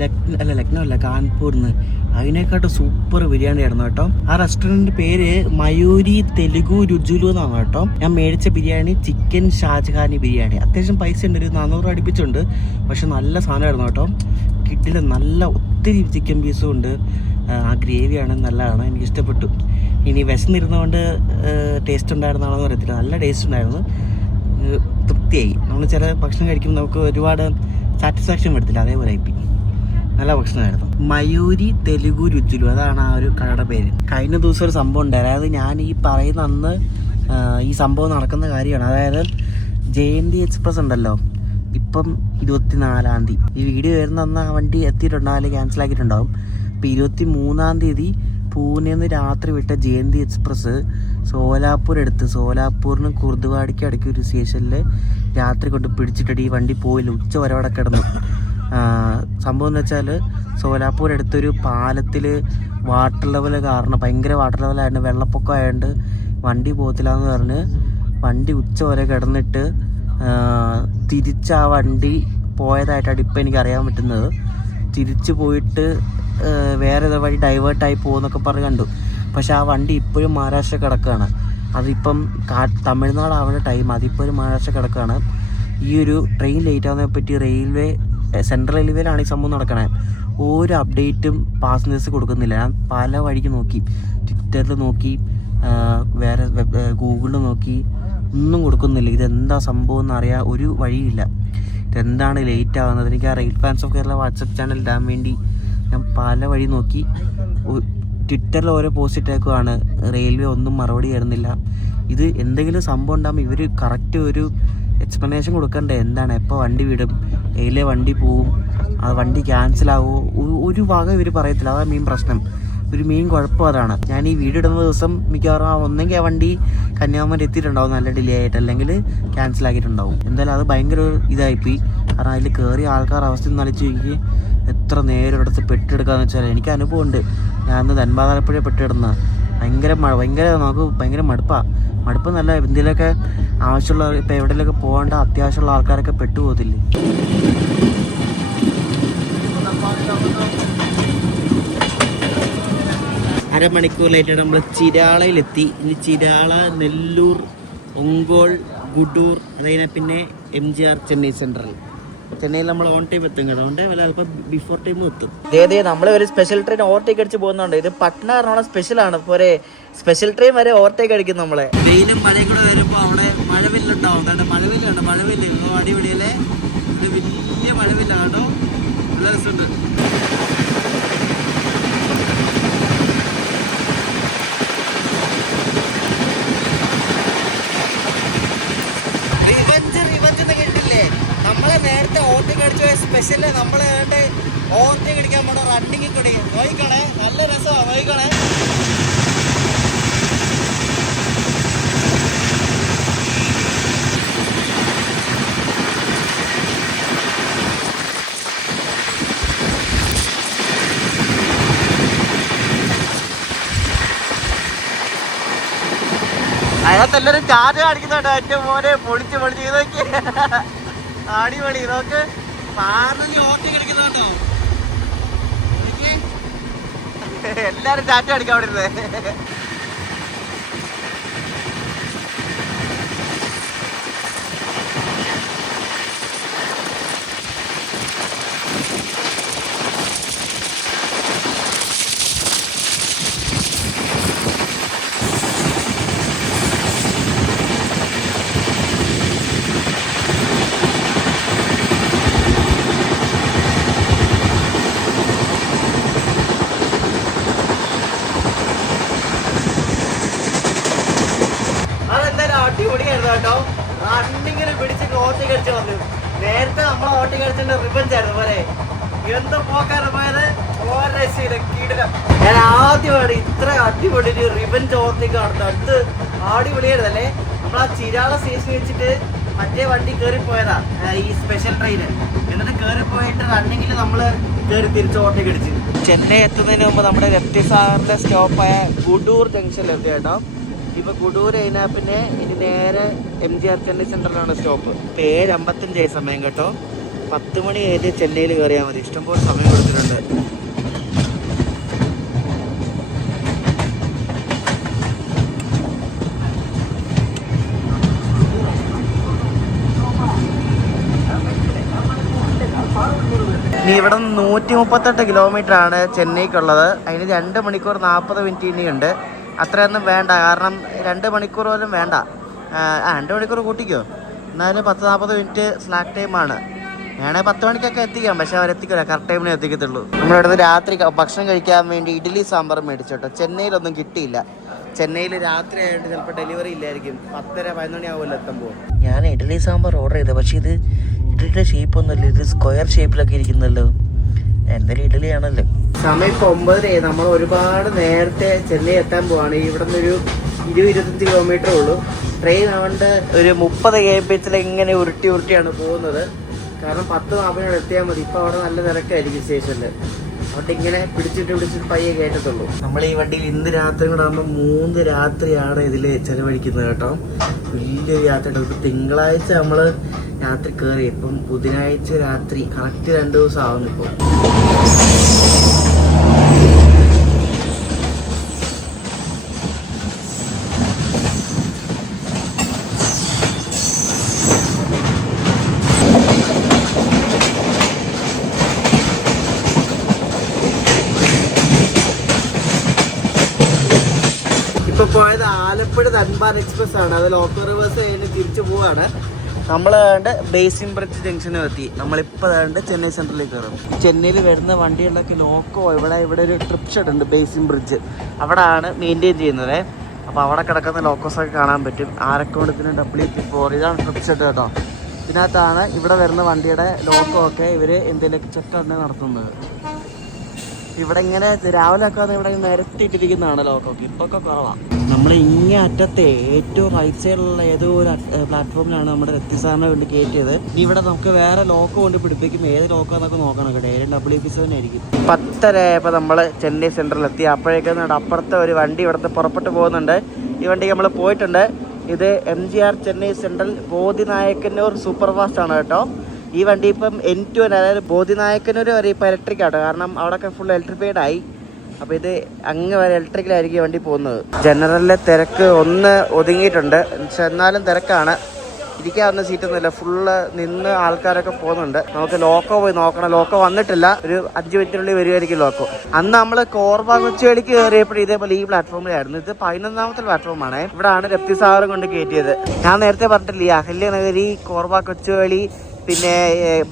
ലക്നൗ അല്ല കാൺപൂരിന്ന്, അതിനെക്കാട്ടും സൂപ്പർ ബിരിയാണി ആയിരുന്നു കേട്ടോ. ആ റെസ്റ്റോറൻറ്റിന്റെ പേര് മയൂരി തെലുഗു രുചുലു എന്നാണ് കേട്ടോ. ഞാൻ മേടിച്ച ബിരിയാണി ചിക്കൻ ഷാജഹാനി ബിരിയാണി. അത്യാവശ്യം പൈസ ഉണ്ട്, ഒരു 400 അടുപ്പിച്ചുണ്ട്. പക്ഷെ നല്ല സാധനമായിരുന്നു കേട്ടോ. കിഡില് നല്ല ഒത്തിരി ചിക്കൻ പീസും ഉണ്ട്. ആ ഗ്രേവിയാണ് നല്ലതാണ്, എനിക്ക് ഇഷ്ടപ്പെട്ടു. ഇനി വിശന്നിരുന്നതുകൊണ്ട് ടേസ്റ്റ് ഉണ്ടായിരുന്നാണെന്ന് പറയത്തില്ല, നല്ല ടേസ്റ്റ് ഉണ്ടായിരുന്നു. തൃപ്തിയായി. നമ്മൾ ചില ഭക്ഷണം കഴിക്കുമ്പോൾ നമുക്ക് ഒരുപാട് സാറ്റിസ്ഫാക്ഷൻ വരത്തില്ല, അതേപോലെ ആയിപ്പോയി. നല്ല ഭക്ഷണമായിരുന്നു. മയൂരി തെലുഗു രുചിലു, അതാണ് ആ ഒരു കടയുടെ പേര്. കഴിഞ്ഞ ദിവസം ഒരു സംഭവം ഉണ്ടായി. അതായത് ഞാൻ ഈ പറയുന്ന അന്ന് ഈ സംഭവം നടക്കുന്ന കാര്യമാണ്. അതായത് ജയന്തി എക്സ്പ്രസ് ഉണ്ടല്ലോ, ഇപ്പം 24-ാം തീയതി ഈ വീഡിയോ വരുന്ന അന്ന് ആ വണ്ടി എത്തിയിട്ടുണ്ടാവും, അല്ലെങ്കിൽ ക്യാൻസൽ ആക്കിയിട്ടുണ്ടാവും. അപ്പോൾ 23-ാം തീയതി പൂനെന്ന് രാത്രി വിട്ട ജയന്തി എക്സ്പ്രസ് സോലാപ്പൂരിന് കുർദുവാടിക്ക് ഇടയ്ക്ക് ഒരു സ്റ്റേഷനിൽ രാത്രി കൊണ്ട് പിടിച്ചിട്ടിട്ട് ഈ വണ്ടി പോയില്ല. ഉച്ച വരെ അവിടെ കിടന്നു. സംഭവം എന്ന് വെച്ചാൽ സോലാപ്പൂർ അടുത്തൊരു പാലത്തിൽ വാട്ടർ ലെവൽ കാരണം, ഭയങ്കര വാട്ടർ ലെവലായതുകൊണ്ട്, വെള്ളപ്പൊക്കം ആയതുകൊണ്ട് വണ്ടി പോകത്തില്ല എന്ന് പറഞ്ഞ് വണ്ടി ഉച്ച വരെ കിടന്നിട്ട് തിരിച്ച് ആ വണ്ടി പോയതായിട്ടാണ് ഇപ്പം എനിക്ക് അറിയാൻ പറ്റുന്നത്. തിരിച്ചു പോയിട്ട് വേറെ ഏതോ വഴി ഡൈവേർട്ടായി പോകുന്നൊക്കെ പറഞ്ഞ് കണ്ടു. പക്ഷെ ആ വണ്ടി ഇപ്പോഴും മഹാരാഷ്ട്ര കിടക്കുകയാണ്. അതിപ്പം തമിഴ്നാട് ആവേണ്ട ടൈം, അതിപ്പോഴും മഹാരാഷ്ട്ര കിടക്കുകയാണ്. ഈ ഒരു ട്രെയിൻ ലേറ്റ് ആവുന്നതിനെ പറ്റി സെൻട്രൽ റെയിൽവേയിലാണ് ഈ സംഭവം നടക്കണേ. ഒരു അപ്ഡേറ്റും പാസഞ്ചേഴ്സ് കൊടുക്കുന്നില്ല. ഞാൻ പല വഴിക്ക് നോക്കി, ട്വിറ്ററിൽ നോക്കി, വേറെ ഗൂഗിളിൽ നോക്കി, ഒന്നും കൊടുക്കുന്നില്ല. ഇതെന്താ സംഭവം എന്നറിയാൻ ഒരു വഴിയില്ല. ഇതെന്താണ് ലേറ്റ് ആവുന്നത്? എനിക്ക് ആ rail fans of Kerala WhatsApp channel ഇടാൻ വേണ്ടി ഞാൻ പല വഴി നോക്കി. ട്വിറ്ററിൽ ഓരോ പോസ്റ്റ് ഇട്ടേക്കുവാണ്, റെയിൽവേ ഒന്നും മറുപടി തരുന്നില്ല. ഇത് എന്തെങ്കിലും സംഭവം ഉണ്ടാകുമ്പോൾ ഇവർ കറക്റ്റ് ഒരു എക്സ്പ്ലനേഷൻ കൊടുക്കണ്ടേ? എന്താണ്, എപ്പോൾ വണ്ടി വിടും, ഏതിലെ വണ്ടി പോവും, ആ വണ്ടി ക്യാൻസലാവോ, ഒരു വക ഇവർ പറയത്തില്ല. അതാണ് മെയിൻ പ്രശ്നം, ഒരു മെയിൻ കുഴപ്പം അതാണ്. ഞാൻ ഈ വീഡിയോ ഇടുന്ന ദിവസം മിക്കവാറും ഒന്നെങ്കിൽ ആ വണ്ടി കന്യാകുമാരി എത്തിയിട്ടുണ്ടാവും നല്ല ഡിലേ ആയിട്ട്, അല്ലെങ്കിൽ ക്യാൻസൽ ആക്കിയിട്ടുണ്ടാവും. എന്തായാലും അത് ഭയങ്കര ഇതായിപ്പോയി. കാരണം അതിൽ കയറിയ ആൾക്കാർ അവസ്ഥ ഒന്ന് അടിച്ചു നോക്കി. എത്ര നേരം ഇടത്ത് പെട്ടെടുക്കാന്ന് വെച്ചാൽ എനിക്ക് അനുഭവമുണ്ട്. ഞാൻ അന്ന് ധൻബാദാലപ്പുഴ പെട്ടിടുന്ന നമുക്ക് ഭയങ്കര മടുപ്പ് നല്ല എന്തെങ്കിലുമൊക്കെ ആവശ്യമുള്ള, ഇപ്പം എവിടെയെങ്കിലൊക്കെ പോകേണ്ട അത്യാവശ്യമുള്ള ആൾക്കാരൊക്കെ പെട്ടുപോകത്തില്ലേ. അരമണിക്കൂറിലായിട്ട് നമ്മൾ ചിരാളയിലെത്തി. ഇനി ചിരാള, നെല്ലൂർ, ഒങ്കോൾ, ഗുഡൂർ, അതുകഴിഞ്ഞാൽ പിന്നെ MGR ചെന്നൈ സെൻട്രൽ. ചെന്നൈയിൽ നമ്മൾ ഓൺ ടൈം എത്തും കേട്ടോ. ഓൺ ടൈം അല്ല, അല്പം ബിഫോർ ടൈം എത്തും. ഇതേ നമ്മൾ ഒരു സ്പെഷ്യൽ ട്രെയിൻ ഓവർടേക്ക് അടിച്ച് പോകുന്നുണ്ട്. ഇത് പട്ന എറണാകുളം സ്പെഷ്യലാണ്. പോരെ സ്പെഷ്യൽ ട്രെയിൻ വരെ ഓവർടേക്ക് അടിക്കും നമ്മളെ. വെയിലും മഴയും കൂടെ വരുമ്പോൾ അവിടെ മഴവില്ലുണ്ടാവും. അതുകൊണ്ട് മഴവില്ല് അടിപൊളിയല്ലേ, ഒരു വലിയ മഴവില്ലാണ് കേട്ടോ. നല്ല രസമുണ്ട്. നമ്മളെ നേരത്തെ ഓവർടേക്ക് അടിച്ചു പോയ സ്പെഷ്യല് നമ്മളെ ഓവർടേക്ക് അടിക്കാൻ പോണ റണ്ണിങ് കൂടി നോക്കണേ. നല്ല രസമാണ്, നോക്കണേ. അതിനകത്ത് എല്ലാവരും ചാർജ് കാണിക്കുന്നുണ്ട്. ഏറ്റവും മോനെ പൊളിച്ച് ഇതൊക്കെ അടിപൊളി. നോക്ക്, പാർലി ഓവർടേക്ക് അടിക്കുന്നുണ്ടോ? എല്ലാരും ടാറ്റ അടിക്കാൻ അവിടെ ഇരുന്നേ. അടിപൊളിയായിരുന്നു കേട്ടോ. റണ്ണിങ്ങിന് പിടിച്ച് ഓട്ടി കളിച്ച് വന്നു. നേരത്തെ നമ്മളെ ഓട്ടി കളിച്ചിട്ട് റിവഞ്ച് ആയിരുന്നു പോലെ. എന്ത് പോക്കാണ് പോയത്, കീടനം. ഞാൻ ആദ്യമാണ് ഇത്ര അടിപൊളി ഒരു റിവഞ്ച് ഓവർടേക്ക് കാണുന്നത്. അടുത്ത് അടിപൊളിയായിരുന്നല്ലേ. നമ്മൾ ആ ചിരാള സ്റ്റേഷൻ വെച്ചിട്ട് മറ്റേ വണ്ടി കയറിപ്പോയതാ, ഈ സ്പെഷ്യൽ ട്രെയിന്. എന്നിട്ട് കയറിപ്പോയിട്ട് റണ്ണിങ്ങിൽ നമ്മൾ കയറി തിരിച്ച് ഓവർടേക്ക് അടിച്ച് ചെന്നൈ എത്തുന്നതിന് മുമ്പ് നമ്മുടെ ലെഫ്റ്റ് സാറിന്റെ സ്റ്റോപ്പായ ഗുഡൂർ ജംഗ്ഷനിലെത്തി കേട്ടോ. ഇപ്പൊ ഗുഡൂർ കഴിഞ്ഞാൽ പിന്നെ ഇനി നേരെ MGR ചെന്നൈ സെൻട്രലാണ് സ്റ്റോപ്പ്. 7:55 സമയം കേട്ടോ. 10 മണി കഴിഞ്ഞ് ചെന്നൈയിൽ കയറിയാൽ മതി. ഇഷ്ടംപോലെ സമയം കൊടുത്തിട്ടുണ്ട്. ഇനി ഇവിടെ 138 കിലോമീറ്റർ ആണ് ചെന്നൈക്കുള്ളത്. അതിന് 2 മണിക്കൂർ 40 മിനിറ്റ് ഇനിയുണ്ട്. അത്രയൊന്നും വേണ്ട, കാരണം 2 മണിക്കൂർ പോലും വേണ്ട. 2 മണിക്കൂർ കൂട്ടിക്കോ. എന്നാലും 10-40 മിനിറ്റ് സ്ലാക്ക് ടൈമാണ്. വേണമെങ്കിൽ 10 മണിക്കൊക്കെ എത്തിക്കാം, പക്ഷെ അവരെത്തിക്കില്ല, കറക്റ്റ് ടൈമിനെ എത്തിക്കത്തുള്ളൂ. നമ്മളിവിടുന്ന് രാത്രി ഭക്ഷണം കഴിക്കാൻ വേണ്ടി ഇഡ്ഡലി സാമ്പാർ മേടിച്ചോട്ടോ. ചെന്നൈയിലൊന്നും കിട്ടിയില്ല. ചെന്നൈയിൽ രാത്രി ആയതുകൊണ്ട് ചിലപ്പോൾ ഡെലിവറി ഇല്ലായിരിക്കും. 10-11 മണി ആവുമല്ലോ എത്തുമ്പോൾ. ഞാൻ ഇഡ്ഡലി സാമ്പാർ ഓർഡർ ചെയ്തത്, പക്ഷേ ഇത് ഇഡ്ഡലിയുടെ ഷേപ്പൊന്നുമല്ല, ഇത് സ്ക്വയർ ഷേപ്പിലൊക്കെ ഇരിക്കുന്നല്ലോ. എന്തായാലും ഇഡ്ഡലിയാണല്ലോ. സമയം ഇപ്പോൾ 9:30. നമ്മൾ ഒരുപാട് നേരത്തെ ചെന്നൈ എത്താൻ പോവാണ്. ഇവിടെ നിന്നൊരു 20-25 കിലോമീറ്റർ ഉള്ളൂ. ട്രെയിൻ ആവുകൊണ്ട് ഒരു 30 km ഇങ്ങനെ ഉരുട്ടിയാണ് പോകുന്നത്. കാരണം 10-40 എത്തിയാൽ മതി. ഇപ്പോൾ അവിടെ നല്ല തിരക്കായിരിക്കും സ്റ്റേഷനിൽ. അതുകൊണ്ട് ഇങ്ങനെ പിടിച്ചിട്ട് പയ്യെ കയറ്റത്തുള്ളൂ. നമ്മൾ ഈ വണ്ടിയിൽ ഇന്ന് രാത്രി കൂടെ ആകുമ്പോൾ 3 രാത്രിയാണ് ഇതിൽ ചെലവഴിക്കുന്നത് കേട്ടോ. വലിയൊരു യാത്രയാണ്. ഇപ്പോൾ തിങ്കളാഴ്ച നമ്മൾ രാത്രി കയറി, ഇപ്പം ബുധനാഴ്ച രാത്രി, കറക്റ്റ് 2 ദിവസം ആവുന്നു ഇപ്പോൾ. ഇപ്പോൾ പോയത് ആലപ്പുഴ ധൻബാദ് എക്സ്പ്രസ് ആണ്. അത് ലോക്കൽ റിവേഴ്സ് കഴിഞ്ഞ് തിരിച്ചു പോവാണ്. നമ്മൾ ബേസിൻ ബ്രിഡ്ജ് ജംഗ്ഷനിൽ എത്തി. നമ്മളിപ്പോൾ ചെന്നൈ സെൻട്രലിൽ കയറും. ചെന്നൈയിൽ വരുന്ന വണ്ടികളിലൊക്കെ ലോക്കോ ഇവിടെ ഒരു ട്രിപ്പ് ഷെഡ് ഉണ്ട്, ബേസിൻ ബ്രിഡ്ജ്. അവിടെയാണ് മെയിൻറ്റെയിൻ ചെയ്യുന്നത്. അപ്പോൾ അവിടെ കിടക്കുന്ന ലോക്കോസൊക്കെ കാണാൻ പറ്റും. ആരക്കോണത്തിന് WT4 ഇതാണ് ട്രിപ്പ് ഷെഡ് കേട്ടോ. ഇതിനകത്താണ് ഇവിടെ വരുന്ന വണ്ടിയുടെ ലോക്കോ ഒക്കെ ഇവർ എന്തെങ്കിലുമൊക്കെ ചെക്ക് നടത്തുന്നത്. ഇവിടെ ഇങ്ങനെ രാവിലെ ഒക്കെ ഇവിടെ നിരത്തിയിട്ടിരിക്കുന്നതാണ് ലോക്കൊക്കെ. ഇപ്പോൾ ഒക്കെ കുറവാണ്. നമ്മൾ ഇങ്ങേ അറ്റത്തെ ഏറ്റവും റൈറ്റ് സൈഡിലുള്ള ഏതോ ഒരു പ്ലാറ്റ്ഫോമിലാണ് നമ്മുടെ രത്തിസാറിനെ കൊണ്ട് കയറ്റിയത്. ഇനി ഇവിടെ നമുക്ക് വേറെ ലോക്ക് കൊണ്ട് പിടിപ്പിക്കും. ഏത് ലോക്കാന്നൊക്കെ നോക്കണം കേട്ടോ. WP7 ആയിരിക്കും. 10:30 ആയപ്പോൾ നമ്മൾ ചെന്നൈ സെൻട്രലിൽ എത്തി. അപ്പോഴേക്കും അപ്പുറത്തെ ഒരു വണ്ടി ഇവിടുത്തെ പുറപ്പെട്ട് പോകുന്നുണ്ട്. ഈ വണ്ടിക്ക് നമ്മൾ പോയിട്ടുണ്ട്. ഇത് MGR Chennai central Bodinayakanur super fast ആണ് കേട്ടോ. ഈ വണ്ടി ഇപ്പം N2 അതായത് ബോധിനായക്കന്നൂർ വരെ ഇപ്പോൾ ഇലക്ട്രിക് ആട്ടോ. കാരണം അവിടെയൊക്കെ ഫുൾ ഇലക്ട്രിഫൈഡ് ആയി. അപ്പോൾ ഇത് അങ്ങ് വരെ ഇലക്ട്രിക്കലായിരിക്കും വണ്ടി പോകുന്നത്. ജനറലിലെ തിരക്ക് ഒന്ന് ഒതുങ്ങിയിട്ടുണ്ട്. പക്ഷെ എന്നാലും തിരക്കാണ്. ഇരിക്കാവുന്ന സീറ്റൊന്നുമില്ല, ഫുള്ള് നിന്ന് ആൾക്കാരൊക്കെ പോകുന്നുണ്ട്. നമുക്ക് ലോക്കോ പോയി നോക്കണം. ലോക്കോ വന്നിട്ടില്ല, ഒരു 5 മിനിറ്റിനുള്ളിൽ വരുമായിരിക്കും ലോക്കോ. അന്ന് നമ്മൾ കോർബ കൊച്ചുവേളിക്ക് കയറിയപ്പോൾ ഇതേപോലെ ഈ പ്ലാറ്റ്ഫോമിലായിരുന്നു. ഇത് 11ാമത്തെ പ്ലാറ്റ്ഫോമാണ്. ഇവിടെയാണ് രപ്തിസാഗറും കൊണ്ട് കയറ്റിയത്. ഞാൻ നേരത്തെ പറഞ്ഞിട്ടില്ല, അഹല്യനഗരി, കോർബ കൊച്ചുവേളി, പിന്നെ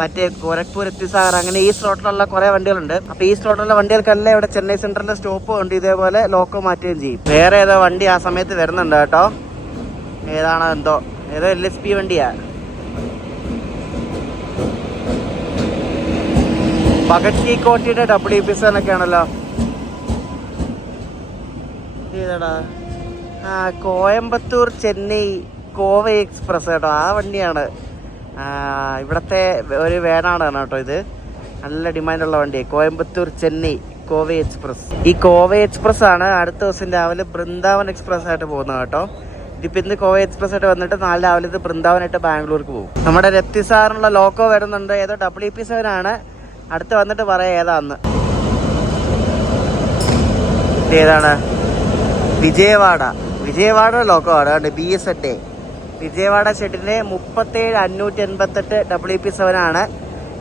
മറ്റേ ഗോരഖ്പൂർ, രപ്തിസാഗർ, അങ്ങനെ ഈ സ്ലോട്ടിലുള്ള കുറേ വണ്ടികളുണ്ട്. അപ്പോൾ ഈ സ്ലോട്ടിലുള്ള വണ്ടികൾക്കെല്ലാം ഇവിടെ ചെന്നൈ സെൻട്രലിന്റെ സ്റ്റോപ്പ് ഉണ്ട്. ഇതേപോലെ ലോക്കോ മാറ്റുകയും ചെയ്യും. വേറെ ഏതോ വണ്ടി ആ സമയത്ത് വരുന്നുണ്ട് കേട്ടോ. ഏതാണോ എന്തോ, ഏതോ LSP വണ്ടിയാ. ഭഗത് കി കോട്ടിയുടെ WP7 ഒക്കെ ആണല്ലോ. ഏതാടാ? കോയമ്പത്തൂർ ചെന്നൈ കോവൈ എക്സ്പ്രസ് കേട്ടോ. ആ വണ്ടിയാണ്. ഇവിടത്തെ ഒരു വേനാണ് കേട്ടോ. ഇത് നല്ല ഡിമാൻഡുള്ള വണ്ടിയാണ്. കോയമ്പത്തൂർ ചെന്നൈ കോവൈ എക്സ്പ്രസ്. ഈ കോവൈ എക്സ്പ്രസ് ആണ് അടുത്ത ദിവസം രാവിലെ ബൃന്ദാവൻ എക്സ്പ്രസ് ആയിട്ട് പോകുന്നത് കേട്ടോ. ഇതിപ്പോൾ ഇന്ന് കോവൈ എക്സ്പ്രസ് ആയിട്ട് വന്നിട്ട് നാളെ രാവിലെ ഇത് ബൃന്ദാവനായിട്ട് ബാംഗ്ലൂർക്ക് പോകും. നമ്മുടെ രപ്തിസാറിനുള്ള ലോക്കോ വരുന്നുണ്ട്. ഏതോ WP7 ആണ്. അടുത്ത് വന്നിട്ട് പറയാം ഏതാന്ന്. ഏതാണ്? വിജയവാഡ ലോക്കോ ആണ്. BS8 വിജയവാഡ ഷെഡിന് 37,588 WP7 ആണ്.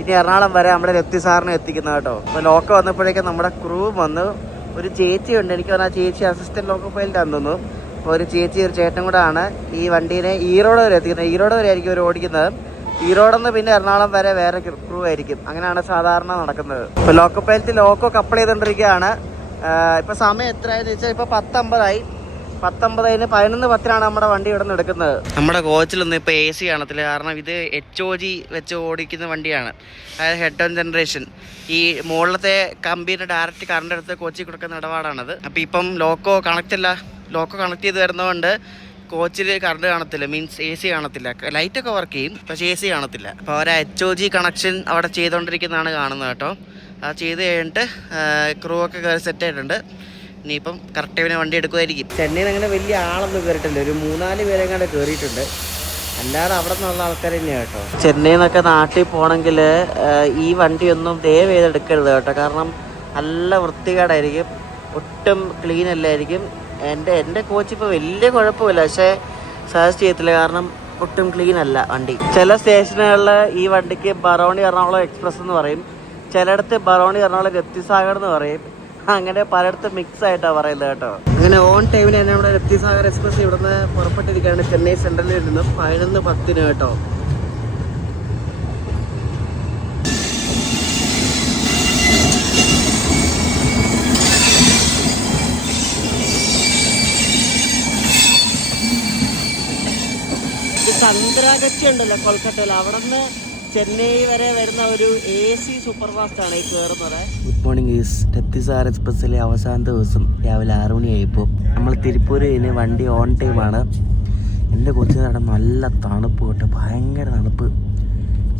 ഇനി എറണാകുളം വരെ നമ്മുടെ രപ്തിസാറിനെ എത്തിക്കുന്നത് കേട്ടോ. അപ്പോൾ ലോക്കോ വന്നപ്പോഴേക്കും നമ്മുടെ ക്രൂ വന്നു. ഒരു ചേച്ചി ഉണ്ട്, എനിക്ക് പറഞ്ഞാൽ ചേച്ചി അസിസ്റ്റന്റ് ലോക്കോ പൈലറ്റാണെന്ന് തോന്നുന്നു. അപ്പോൾ ഒരു ചേച്ചി ഒരു ചേട്ടൻ കൂടെ ആണ് ഈ വണ്ടീനെ ഈറോഡ് വരെ എത്തിക്കുന്നത്. ഈറോഡ് വരെ ആയിരിക്കും അവർ ഓടിക്കുന്നത്. ഈറോഡിൽ നിന്ന് പിന്നെ എറണാകുളം വരെ വേറെ ക്രൂ ആയിരിക്കും. അങ്ങനെയാണ് സാധാരണ നടക്കുന്നത്. ഇപ്പോൾ ലോക്കോ പൈലറ്റ് ലോക്കോ കപ്പിൾ ചെയ്തുകൊണ്ടിരിക്കുകയാണ്. ഇപ്പോൾ സമയം എത്രയായെന്ന് വെച്ചാൽ ഇപ്പോൾ 10:50 10:50 11:10 നമ്മുടെ വണ്ടി ഇവിടെ നിന്ന് എടുക്കുന്നത്. നമ്മുടെ കോച്ചിലൊന്നും ഇപ്പോൾ AC കാണത്തില്ല. കാരണം ഇത് HOG വെച്ച് ഓടിക്കുന്ന വണ്ടിയാണ്. അതായത് ഹെഡ് ഓൺ ജനറേഷൻ. ഈ മുകളിലത്തെ കമ്പീൻ്റെ ഡയറക്റ്റ് കറണ്ട് എടുത്ത് കോച്ചിൽ കൊടുക്കുന്ന ഇടപാടാണത്. അപ്പോൾ ഇപ്പം ലോക്കോ കണക്ട് ചെയ്ത് വരുന്നതുകൊണ്ട് കോച്ചിൽ കറണ്ട് കാണത്തില്ല, മീൻസ് AC കാണത്തില്ല. ലൈറ്റൊക്കെ വർക്ക് ചെയ്യും, പക്ഷേ AC കാണത്തില്ല. അപ്പോൾ അവർ HOG കണക്ഷൻ അവിടെ ചെയ്തുകൊണ്ടിരിക്കുന്നതാണ് കാണുന്നത് കേട്ടോ. അത് ചെയ്ത് കഴിഞ്ഞിട്ട് ക്രൂ ഒക്കെ കയറി സെറ്റ് ആയിട്ടുണ്ട്. ഇനിയിപ്പം കറക്റ്റ് ടൈമിന് വണ്ടി എടുക്കുമായിരിക്കും. ചെന്നൈയിൽ അങ്ങനെ വലിയ ആളൊന്നും കയറിയിട്ടില്ല. ഒരു 3-4 പേരെ കണ്ട് കയറിയിട്ടുണ്ട്. അല്ലാതെ അവിടെ നിന്നുള്ള ആൾക്കാർ തന്നെയാണ് കേട്ടോ. ചെന്നൈയിൽ നിന്നൊക്കെ നാട്ടിൽ പോകണമെങ്കിൽ ഈ വണ്ടിയൊന്നും ദയവ് ചെയ്തെടുക്കരുത് കേട്ടോ. കാരണം നല്ല വൃത്തികേടായിരിക്കും, ഒട്ടും ക്ലീൻ അല്ലായിരിക്കും. എൻ്റെ കോച്ച് ഇപ്പോൾ വലിയ കുഴപ്പമില്ല, പക്ഷേ സജസ്റ്റ് ചെയ്യത്തില്ല. കാരണം ഒട്ടും ക്ലീൻ അല്ല വണ്ടി. ചില സ്റ്റേഷനുകളിൽ ഈ വണ്ടിക്ക് ബറോണി എറണാകുളം എക്സ്പ്രസ് എന്ന് പറയും, ചിലയിടത്ത് ബറോണി എറണാകുളം രപ്തിസാഗർ എന്ന് പറയും. അങ്ങനെ പലയിടത്തും മിക്സ് ആയിട്ടാണ് പറയുന്നത് കേട്ടോ. അങ്ങനെ അങ്ങനെ ഓൺ ടൈമിന് തന്നെ നമ്മുടെ രപ്തിസാഗർ എക്സ്പ്രസ് ഇവിടുന്ന് പുറപ്പെട്ടിരിക്കുകയാണ് ചെന്നൈ സെൻട്രലിൽ നിന്നും 11:10 കേട്ടോ. സന്ദ്രാഗച്ചി ഉണ്ടല്ലോ കൊൽക്കത്തയിൽ, അവിടെ നിന്ന് ചെന്നൈ വരെ വരുന്ന ഒരു AC സൂപ്പർ ഫാസ്റ്റ് ആണ് ഈ കയറുന്നത്. ഗുഡ് മോർണിംഗ് ഈസ് രപ്തിസാഗർ എക്സ്പ്രസ്സിലെ അവസാന ദിവസം രാവിലെ 6 മണിയായിപ്പോൾ നമ്മൾ തിരുപ്പൂർ കഴിഞ്ഞ് വണ്ടി ഓൺ ടൈമാണ്. എൻ്റെ കൊച്ചു നടൻ നല്ല തണുപ്പ് കേട്ടോ, ഭയങ്കര തണുപ്പ്,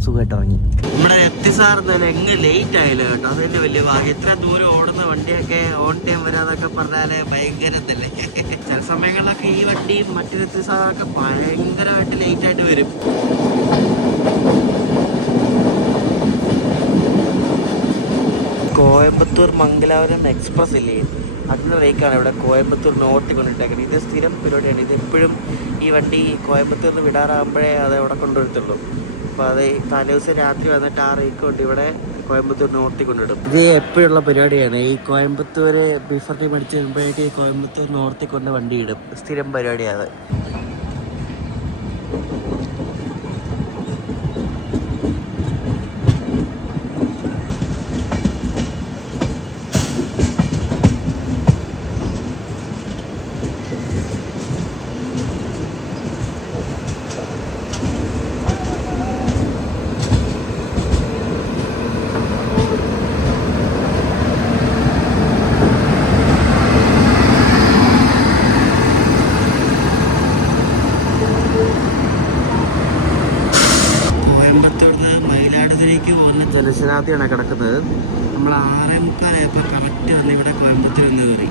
സുഖമായിട്ട് ഇറങ്ങി. നമ്മുടെ രപ്തിസാഗർ തന്നെ എങ്ങ് ലേറ്റ് ആയില്ല കേട്ടോ, അതെന്നെ വലിയ ഭാഗ്യം. ഇത്ര ദൂരം ഓടുന്ന വണ്ടിയൊക്കെ ഓൺ ടൈം വരാതൊക്കെ പറഞ്ഞാൽ ഭയങ്കര തന്നെ. ചില സമയങ്ങളിലൊക്കെ ഈ വണ്ടി മറ്റു രപ്തിസാഗറൊക്കെ ഭയങ്കരമായിട്ട് ലേറ്റ് ആയിട്ട് വരും. കോയമ്പത്തൂർ മംഗലാപുരം എക്സ്പ്രസ് ഇല്ലേ, അതിൻ്റെ ബ്രേക്കാണ് ഇവിടെ കോയമ്പത്തൂർ നോർത്തിൽ കൊണ്ടിട്ടേക്കുന്നത്. ഇത് സ്ഥിരം പരിപാടിയാണ്. ഇത് എപ്പോഴും ഈ വണ്ടി കോയമ്പത്തൂരിൽ നിന്ന് വിടാറാകുമ്പോഴേ അത് അവിടെ കൊണ്ടുവരത്തുള്ളൂ. അപ്പോൾ അത് തലേദിവസം രാത്രി വന്നിട്ട് ആ റേക്ക് കൊണ്ട് ഇവിടെ കോയമ്പത്തൂർ നോർത്തിൽ കൊണ്ടിടും. ഇത് എപ്പോഴുള്ള പരിപാടിയാണ്. ഈ കോയമ്പത്തൂർ ബീഫർ ടീം അടിച്ച് വരുമ്പോഴേക്ക് കോയമ്പത്തൂർ നോർത്തിൽ കൊണ്ട് വണ്ടി ഇടും. സ്ഥിരം പരിപാടിയാണ്. ജലശതാബ്ദിയാണ് കിടക്കുന്നത്. നമ്മൾ 6:45 കറക്റ്റ് വന്ന് ഇവിടെ കോയമ്പത്തൂർ വന്ന് കയറി.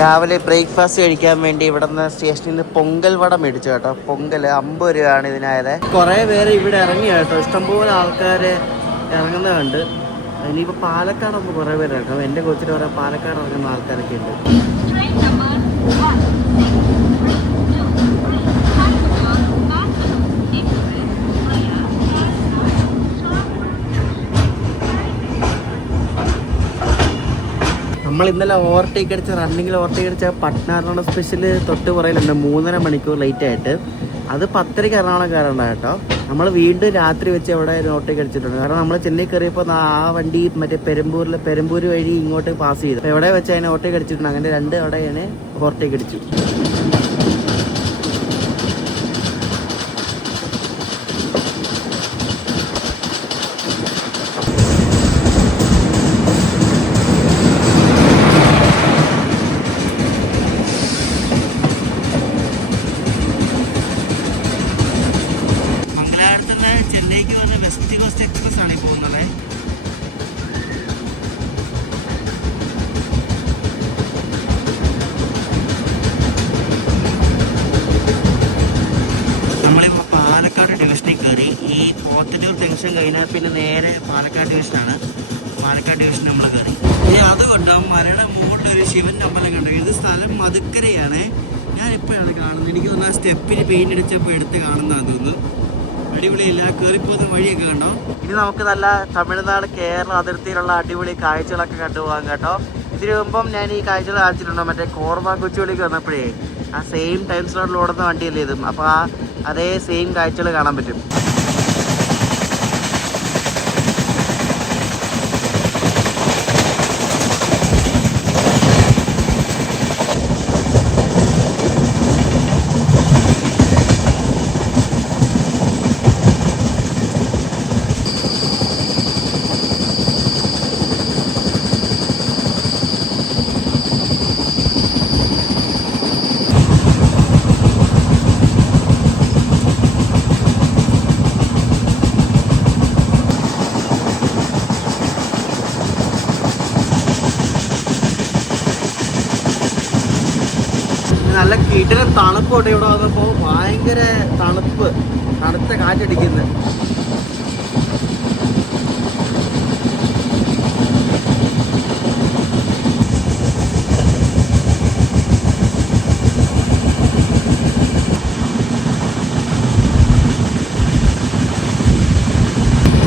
രാവിലെ ബ്രേക്ക്ഫാസ്റ്റ് കഴിക്കാൻ വേണ്ടി ഇവിടെ നിന്ന് സ്റ്റേഷനിൽ നിന്ന് പൊങ്കൽ വട മേടിച്ചു കേട്ടോ. പൊങ്കൽ 50 രൂപയാണ് ഇതിനായത്. കുറേ പേര് ഇവിടെ ഇറങ്ങി കേട്ടോ, ഇഷ്ടംപോലെ ആൾക്കാർ ഇറങ്ങുന്നതുണ്ട്. ഇനിയിപ്പോൾ പാലക്കാടൊക്കെ കുറേ പേര് ഇറങ്ങും. എൻ്റെ കൊച്ചിന് പറയാം പാലക്കാട് ഇറങ്ങുന്ന ആൾക്കാരൊക്കെ ഉണ്ട്. നമ്മൾ ഇന്നലെ ഓവർടേക്ക് അടിച്ച റണ്ണിങ്ങിൽ ഓവർടേക്ക് അടിച്ച പട്നാറിനുള്ള സ്പെഷ്യൽ തൊട്ട് പുറയിലുണ്ട് 3.5 മണിക്കൂർ ലേറ്റ് ആയിട്ട്. അത് 10:30 എറണാകുളംകാരുണ്ട് കേട്ടോ. നമ്മൾ വീണ്ടും രാത്രി വെച്ച് അവിടെ ഓവർടേക്ക് അടിച്ചിട്ടുണ്ട്. കാരണം നമ്മൾ ചെന്നൈ കയറിയപ്പോൾ ആ വണ്ടി മറ്റേ പെരുമ്പൂർ വഴി ഇങ്ങോട്ട് പാസ് ചെയ്തു. എവിടെ വെച്ച് അതിനെ ഓവർടേക്ക് അടിച്ചിട്ടുണ്ട്. അങ്ങനെ 2 അവിടെയാണ് ഓവർടേക്ക് അടിച്ചു. ചെന്നൈക്ക് വന്ന വെസ്റ്റ് കോസ്റ്റ് എക്സ്പ്രസ് ആണ് ഈ പോകുന്നത്. നമ്മളിപ്പോൾ പാലക്കാട് ഡിവിഷനിൽ കയറി. ഈ പോത്തന്നൂർ ജംഗ്ഷൻ കഴിഞ്ഞാൽ പിന്നെ നേരെ പാലക്കാട് ഡിവിഷനാണ്. പാലക്കാട് ഡിവിഷൻ നമ്മൾ കയറി. ഇനി അതുകൊണ്ട് മരയുടെ മുകളിലൊരു ശിവൻ്റെ അമ്പലം കണ്ടു. ഇത് സ്ഥലം മധുക്കരയാണ്. ഞാൻ ഇപ്പോഴാണ് കാണുന്നത്. എനിക്ക് തോന്നുന്നു ആ സ്റ്റെപ്പിന് പെയിൻ്റ് അടിച്ചപ്പോൾ എടുത്ത് കാണുന്നതാണെന്ന് തോന്നുന്നു. അടിപൊളിയില്ല, കയറിപ്പോകുന്ന വഴിയൊക്കെ കണ്ടോ. ഇനി നമുക്ക് നല്ല തമിഴ്നാട് കേരള അതിർത്തിയിലുള്ള അടിപൊളി കാഴ്ചകളൊക്കെ കണ്ടുപോകാം കേട്ടോ. ഇതിനു മുമ്പം ഞാൻ ഈ കാഴ്ചകൾ കാണിച്ചിട്ടുണ്ടോ, മറ്റേ കോർവ കൊച്ചുവേളിക്ക് വന്നപ്പോഴേ ആ സെയിം ടൈം സ്ലോട്ടിൽ ഓടുന്ന വണ്ടിയല്ലേ ഇതും. അപ്പോൾ അതേ സെയിം കാഴ്ചകൾ കാണാൻ പറ്റും. നല്ല കിടിലൻ തണുപ്പോട്ട് ഇവിടെ വന്നപ്പോൾ ഭയങ്കര തണുത്ത കാറ്റടിക്കുന്നത്.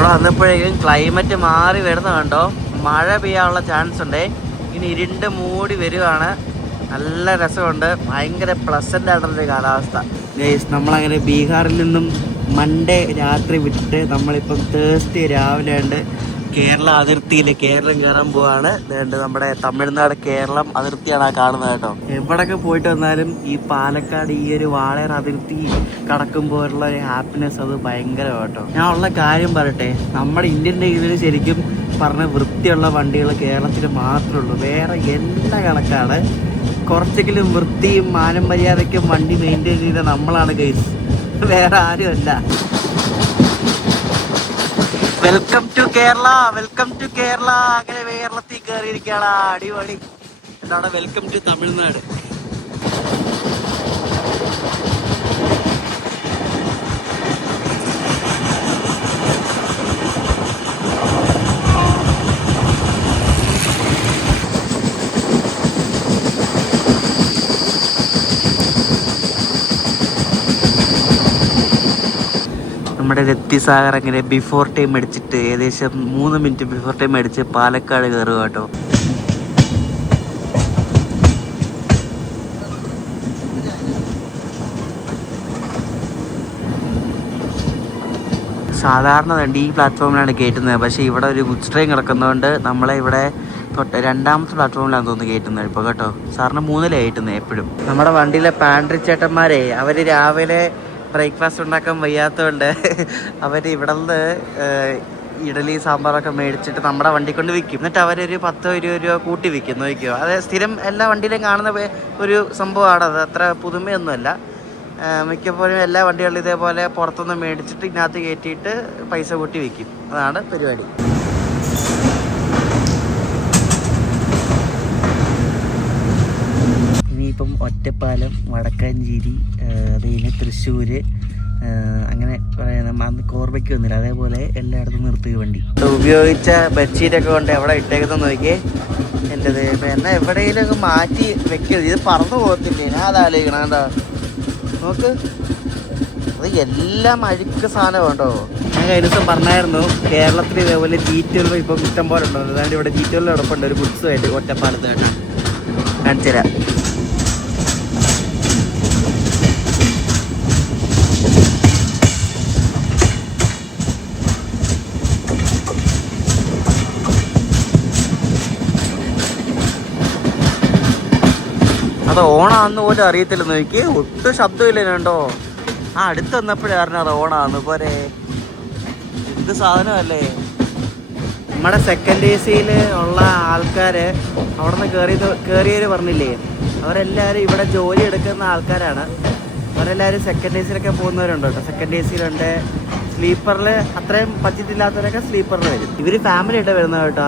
നമ്മൾ വന്നപ്പോഴേക്കും ക്ലൈമറ്റ് മാറി വരുന്ന കണ്ടോ, മഴ പെയ്യാനുള്ള ചാൻസ് ഉണ്ട്. ഇനി ഇരുണ്ട് മൂടി വരുവാണ്. നല്ല രസമുണ്ട്, ഭയങ്കര പ്ലസൻ്റ് ആയിട്ടുള്ളൊരു കാലാവസ്ഥ. നമ്മളങ്ങനെ ബീഹാറിൽ നിന്നും മൺഡേ രാത്രി വിട്ടിട്ട് നമ്മളിപ്പം തേഴ്സ്ഡേ രാവിലെ ഉണ്ട് കേരള അതിർത്തിയിൽ കേരളം കയറാൻ പോവാണ്. അതുകൊണ്ട് നമ്മുടെ തമിഴ്നാട് കേരളം അതിർത്തിയാണ് ആ കാണുന്നത് കേട്ടോ. എവിടെയൊക്കെ പോയിട്ട് വന്നാലും ഈ പാലക്കാട് ഈ ഒരു വാളയാർ അതിർത്തി കടക്കുമ്പോഴുള്ള ഒരു ഹാപ്പിനെസ് അത് ഭയങ്കര കേട്ടോ. ഞാൻ ഉള്ള കാര്യം പറയട്ടെ, നമ്മുടെ ഇന്ത്യൻ റെയിൽവേയിൽ ശരിക്കും പറഞ്ഞ വൃത്തിയുള്ള വണ്ടികൾ കേരളത്തിൽ മാത്രമേ ഉള്ളൂ. വേറെ എല്ലാ കണക്കാണ്. കുറച്ചെങ്കിലും വൃത്തിയും മാനം മര്യാദയ്ക്കും വണ്ടി മെയിൻറ്റെയിൻ ചെയ്ത നമ്മളാണ് ഗൈസ്, വേറെ ആരുമല്ല. Welcome to Kerala, welcome to Kerala. അങ്ങനെ കേരളത്തിൽ കയറിയിരിക്കുകയാണ്, അടിപൊളി. എന്താണ് വെൽക്കം ടു തമിഴ്നാട്. നമ്മുടെ രത്തിസാഗർ അങ്ങനെ ബിഫോർ ടൈം അടിച്ചിട്ട് ഏകദേശം 3 മിനിറ്റ് ബിഫോർ ടൈം അടിച്ച് പാലക്കാട് കയറുക കേട്ടോ. സാധാരണ വണ്ടി ഈ പ്ലാറ്റ്ഫോമിലാണ് കയറ്റുന്നത്. പക്ഷേ ഇവിടെ ഒരു ഗുഡ്സ് ട്രെയിൻ കിടക്കുന്നതുകൊണ്ട് നമ്മളെ ഇവിടെ രണ്ടാമത്തെ പ്ലാറ്റ്ഫോമിലാണ് തോന്നുന്നു കയറ്റുന്നത് ഇപ്പോൾ കേട്ടോ. സാറിന് 3-ലാണ് കയറ്റുന്നത് എപ്പോഴും. നമ്മുടെ വണ്ടിയിലെ പാൻട്രി ചേട്ടന്മാരെ അവർ രാവിലെ ബ്രേക്ക്ഫാസ്റ്റ് ഉണ്ടാക്കാൻ വയ്യാത്തതുകൊണ്ട് അവർ ഇവിടെ നിന്ന് ഇഡലി സാമ്പാറൊക്കെ മേടിച്ചിട്ട് നമ്മുടെ വണ്ടി കൊണ്ട് വിൽക്കും. എന്നിട്ട് അവരൊരു 10-20 രൂപ കൂട്ടി വിൽക്കും. നോക്കിയോ, അത് സ്ഥിരം എല്ലാ വണ്ടിയിലും കാണുന്ന ഒരു സംഭവമാണ്. അത് അത്ര പുതുമയൊന്നുമല്ല. മിക്കപ്പോഴും എല്ലാ വണ്ടികളും ഇതേപോലെ പുറത്തുനിന്ന് മേടിച്ചിട്ട് ഇതിനകത്ത് കയറ്റിയിട്ട് പൈസ കൂട്ടി വിൽക്കും. അതാണ് പരിപാടി. ഇനിയിപ്പം ഒറ്റപ്പാലം, വടക്കാഞ്ചേരി, അതുകഴിഞ്ഞ് തൃശ്ശൂർ, അങ്ങനെ അന്ന് കോർബയ്ക്ക് വന്നില്ല, അതേപോലെ എല്ലായിടത്തും നിർത്തുക വണ്ടി. ഉപയോഗിച്ച ബെഡ്ഷീറ്റൊക്കെ കൊണ്ട് എവിടെ ഇട്ടേക്കുന്ന നോക്കിയേ. എൻ്റെത് എന്നെ എവിടെയെങ്കിലുമൊക്കെ മാറ്റി വെക്കരുത്, ഇത് പറന്നു പോകത്തില്ലേ. ഞാൻ അതാലോചിക്കണം. എന്താ നോക്ക്, അത് എല്ലാം അഴുക്ക് സാധനം ഉണ്ടോ. ഞാൻ കഴിഞ്ഞ ദിവസം പറഞ്ഞായിരുന്നു കേരളത്തിൽ ഇതേപോലെ G12 ഇപ്പം ഇഷ്ടം പോലെ ഉണ്ടോ. അതായത് ഇവിടെ G12 ഉടപ്പുണ്ട് ഒരു ഗുഡ്സുമായിട്ട് ഒറ്റപ്പാലത്തായിട്ട്. കാണിച്ചു തരാം. അത് ഓണാന്ന് പോലും അറിയത്തില്ല. നോക്കി ഒട്ടും ശബ്ദമില്ല കണ്ടോ. അടുത്ത് വന്നപ്പോഴേ അറിഞ്ഞ അത് ഓണാന്ന്. പോരെ, എന്ത് സാധനമല്ലേ. നമ്മുടെ സെക്കൻഡ് AC-യിൽ ഉള്ള ആൾക്കാർ അവിടെ നിന്ന് കയറിയവർ പറഞ്ഞില്ലേ, അവരെല്ലാവരും ഇവിടെ ജോലി എടുക്കുന്ന ആൾക്കാരാണ്. അവരെല്ലാവരും സെക്കൻഡ് AC-ലൊക്കെ പോകുന്നവരുണ്ട് കേട്ടോ. സെക്കൻഡ് AC-ലുണ്ട്. സ്ലീപ്പറിൽ അത്രയും ബഡ്ജറ്റ് ഇല്ലാത്തവരൊക്കെ സ്ലീപ്പറിൽ വരും. ഇവർ ഫാമിലി ആയിട്ട് വരുന്നത് കേട്ടോ.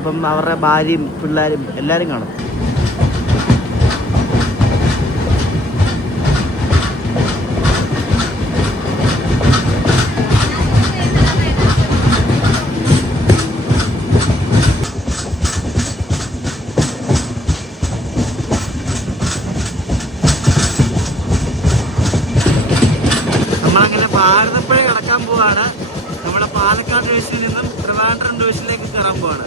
ഇപ്പം അവരുടെ ഭാര്യയും പിള്ളേരും എല്ലാവരും കാണും. ഭാരതപ്പുഴ കടക്കാൻ പോവാണ്. നമ്മളെ പാലക്കാട് ഡിവിഷനിൽ നിന്നും ട്രിവാൻഡ്രം ഡിവിഷനിലേക്ക് കയറാൻ പോവാണ്.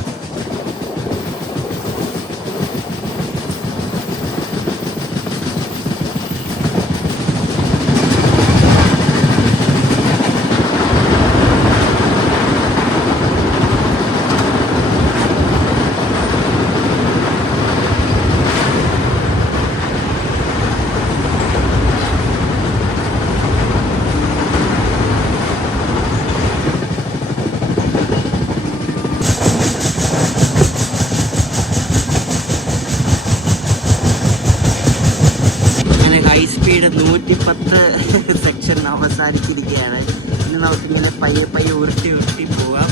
ഹൈ സ്പീഡ് 110 സെക്ഷൻ അവസാനിച്ചിരിക്കുകയാണ്. ഇനി നമുക്കിങ്ങനെ പയ്യെ ഉരുട്ടി പോവാം.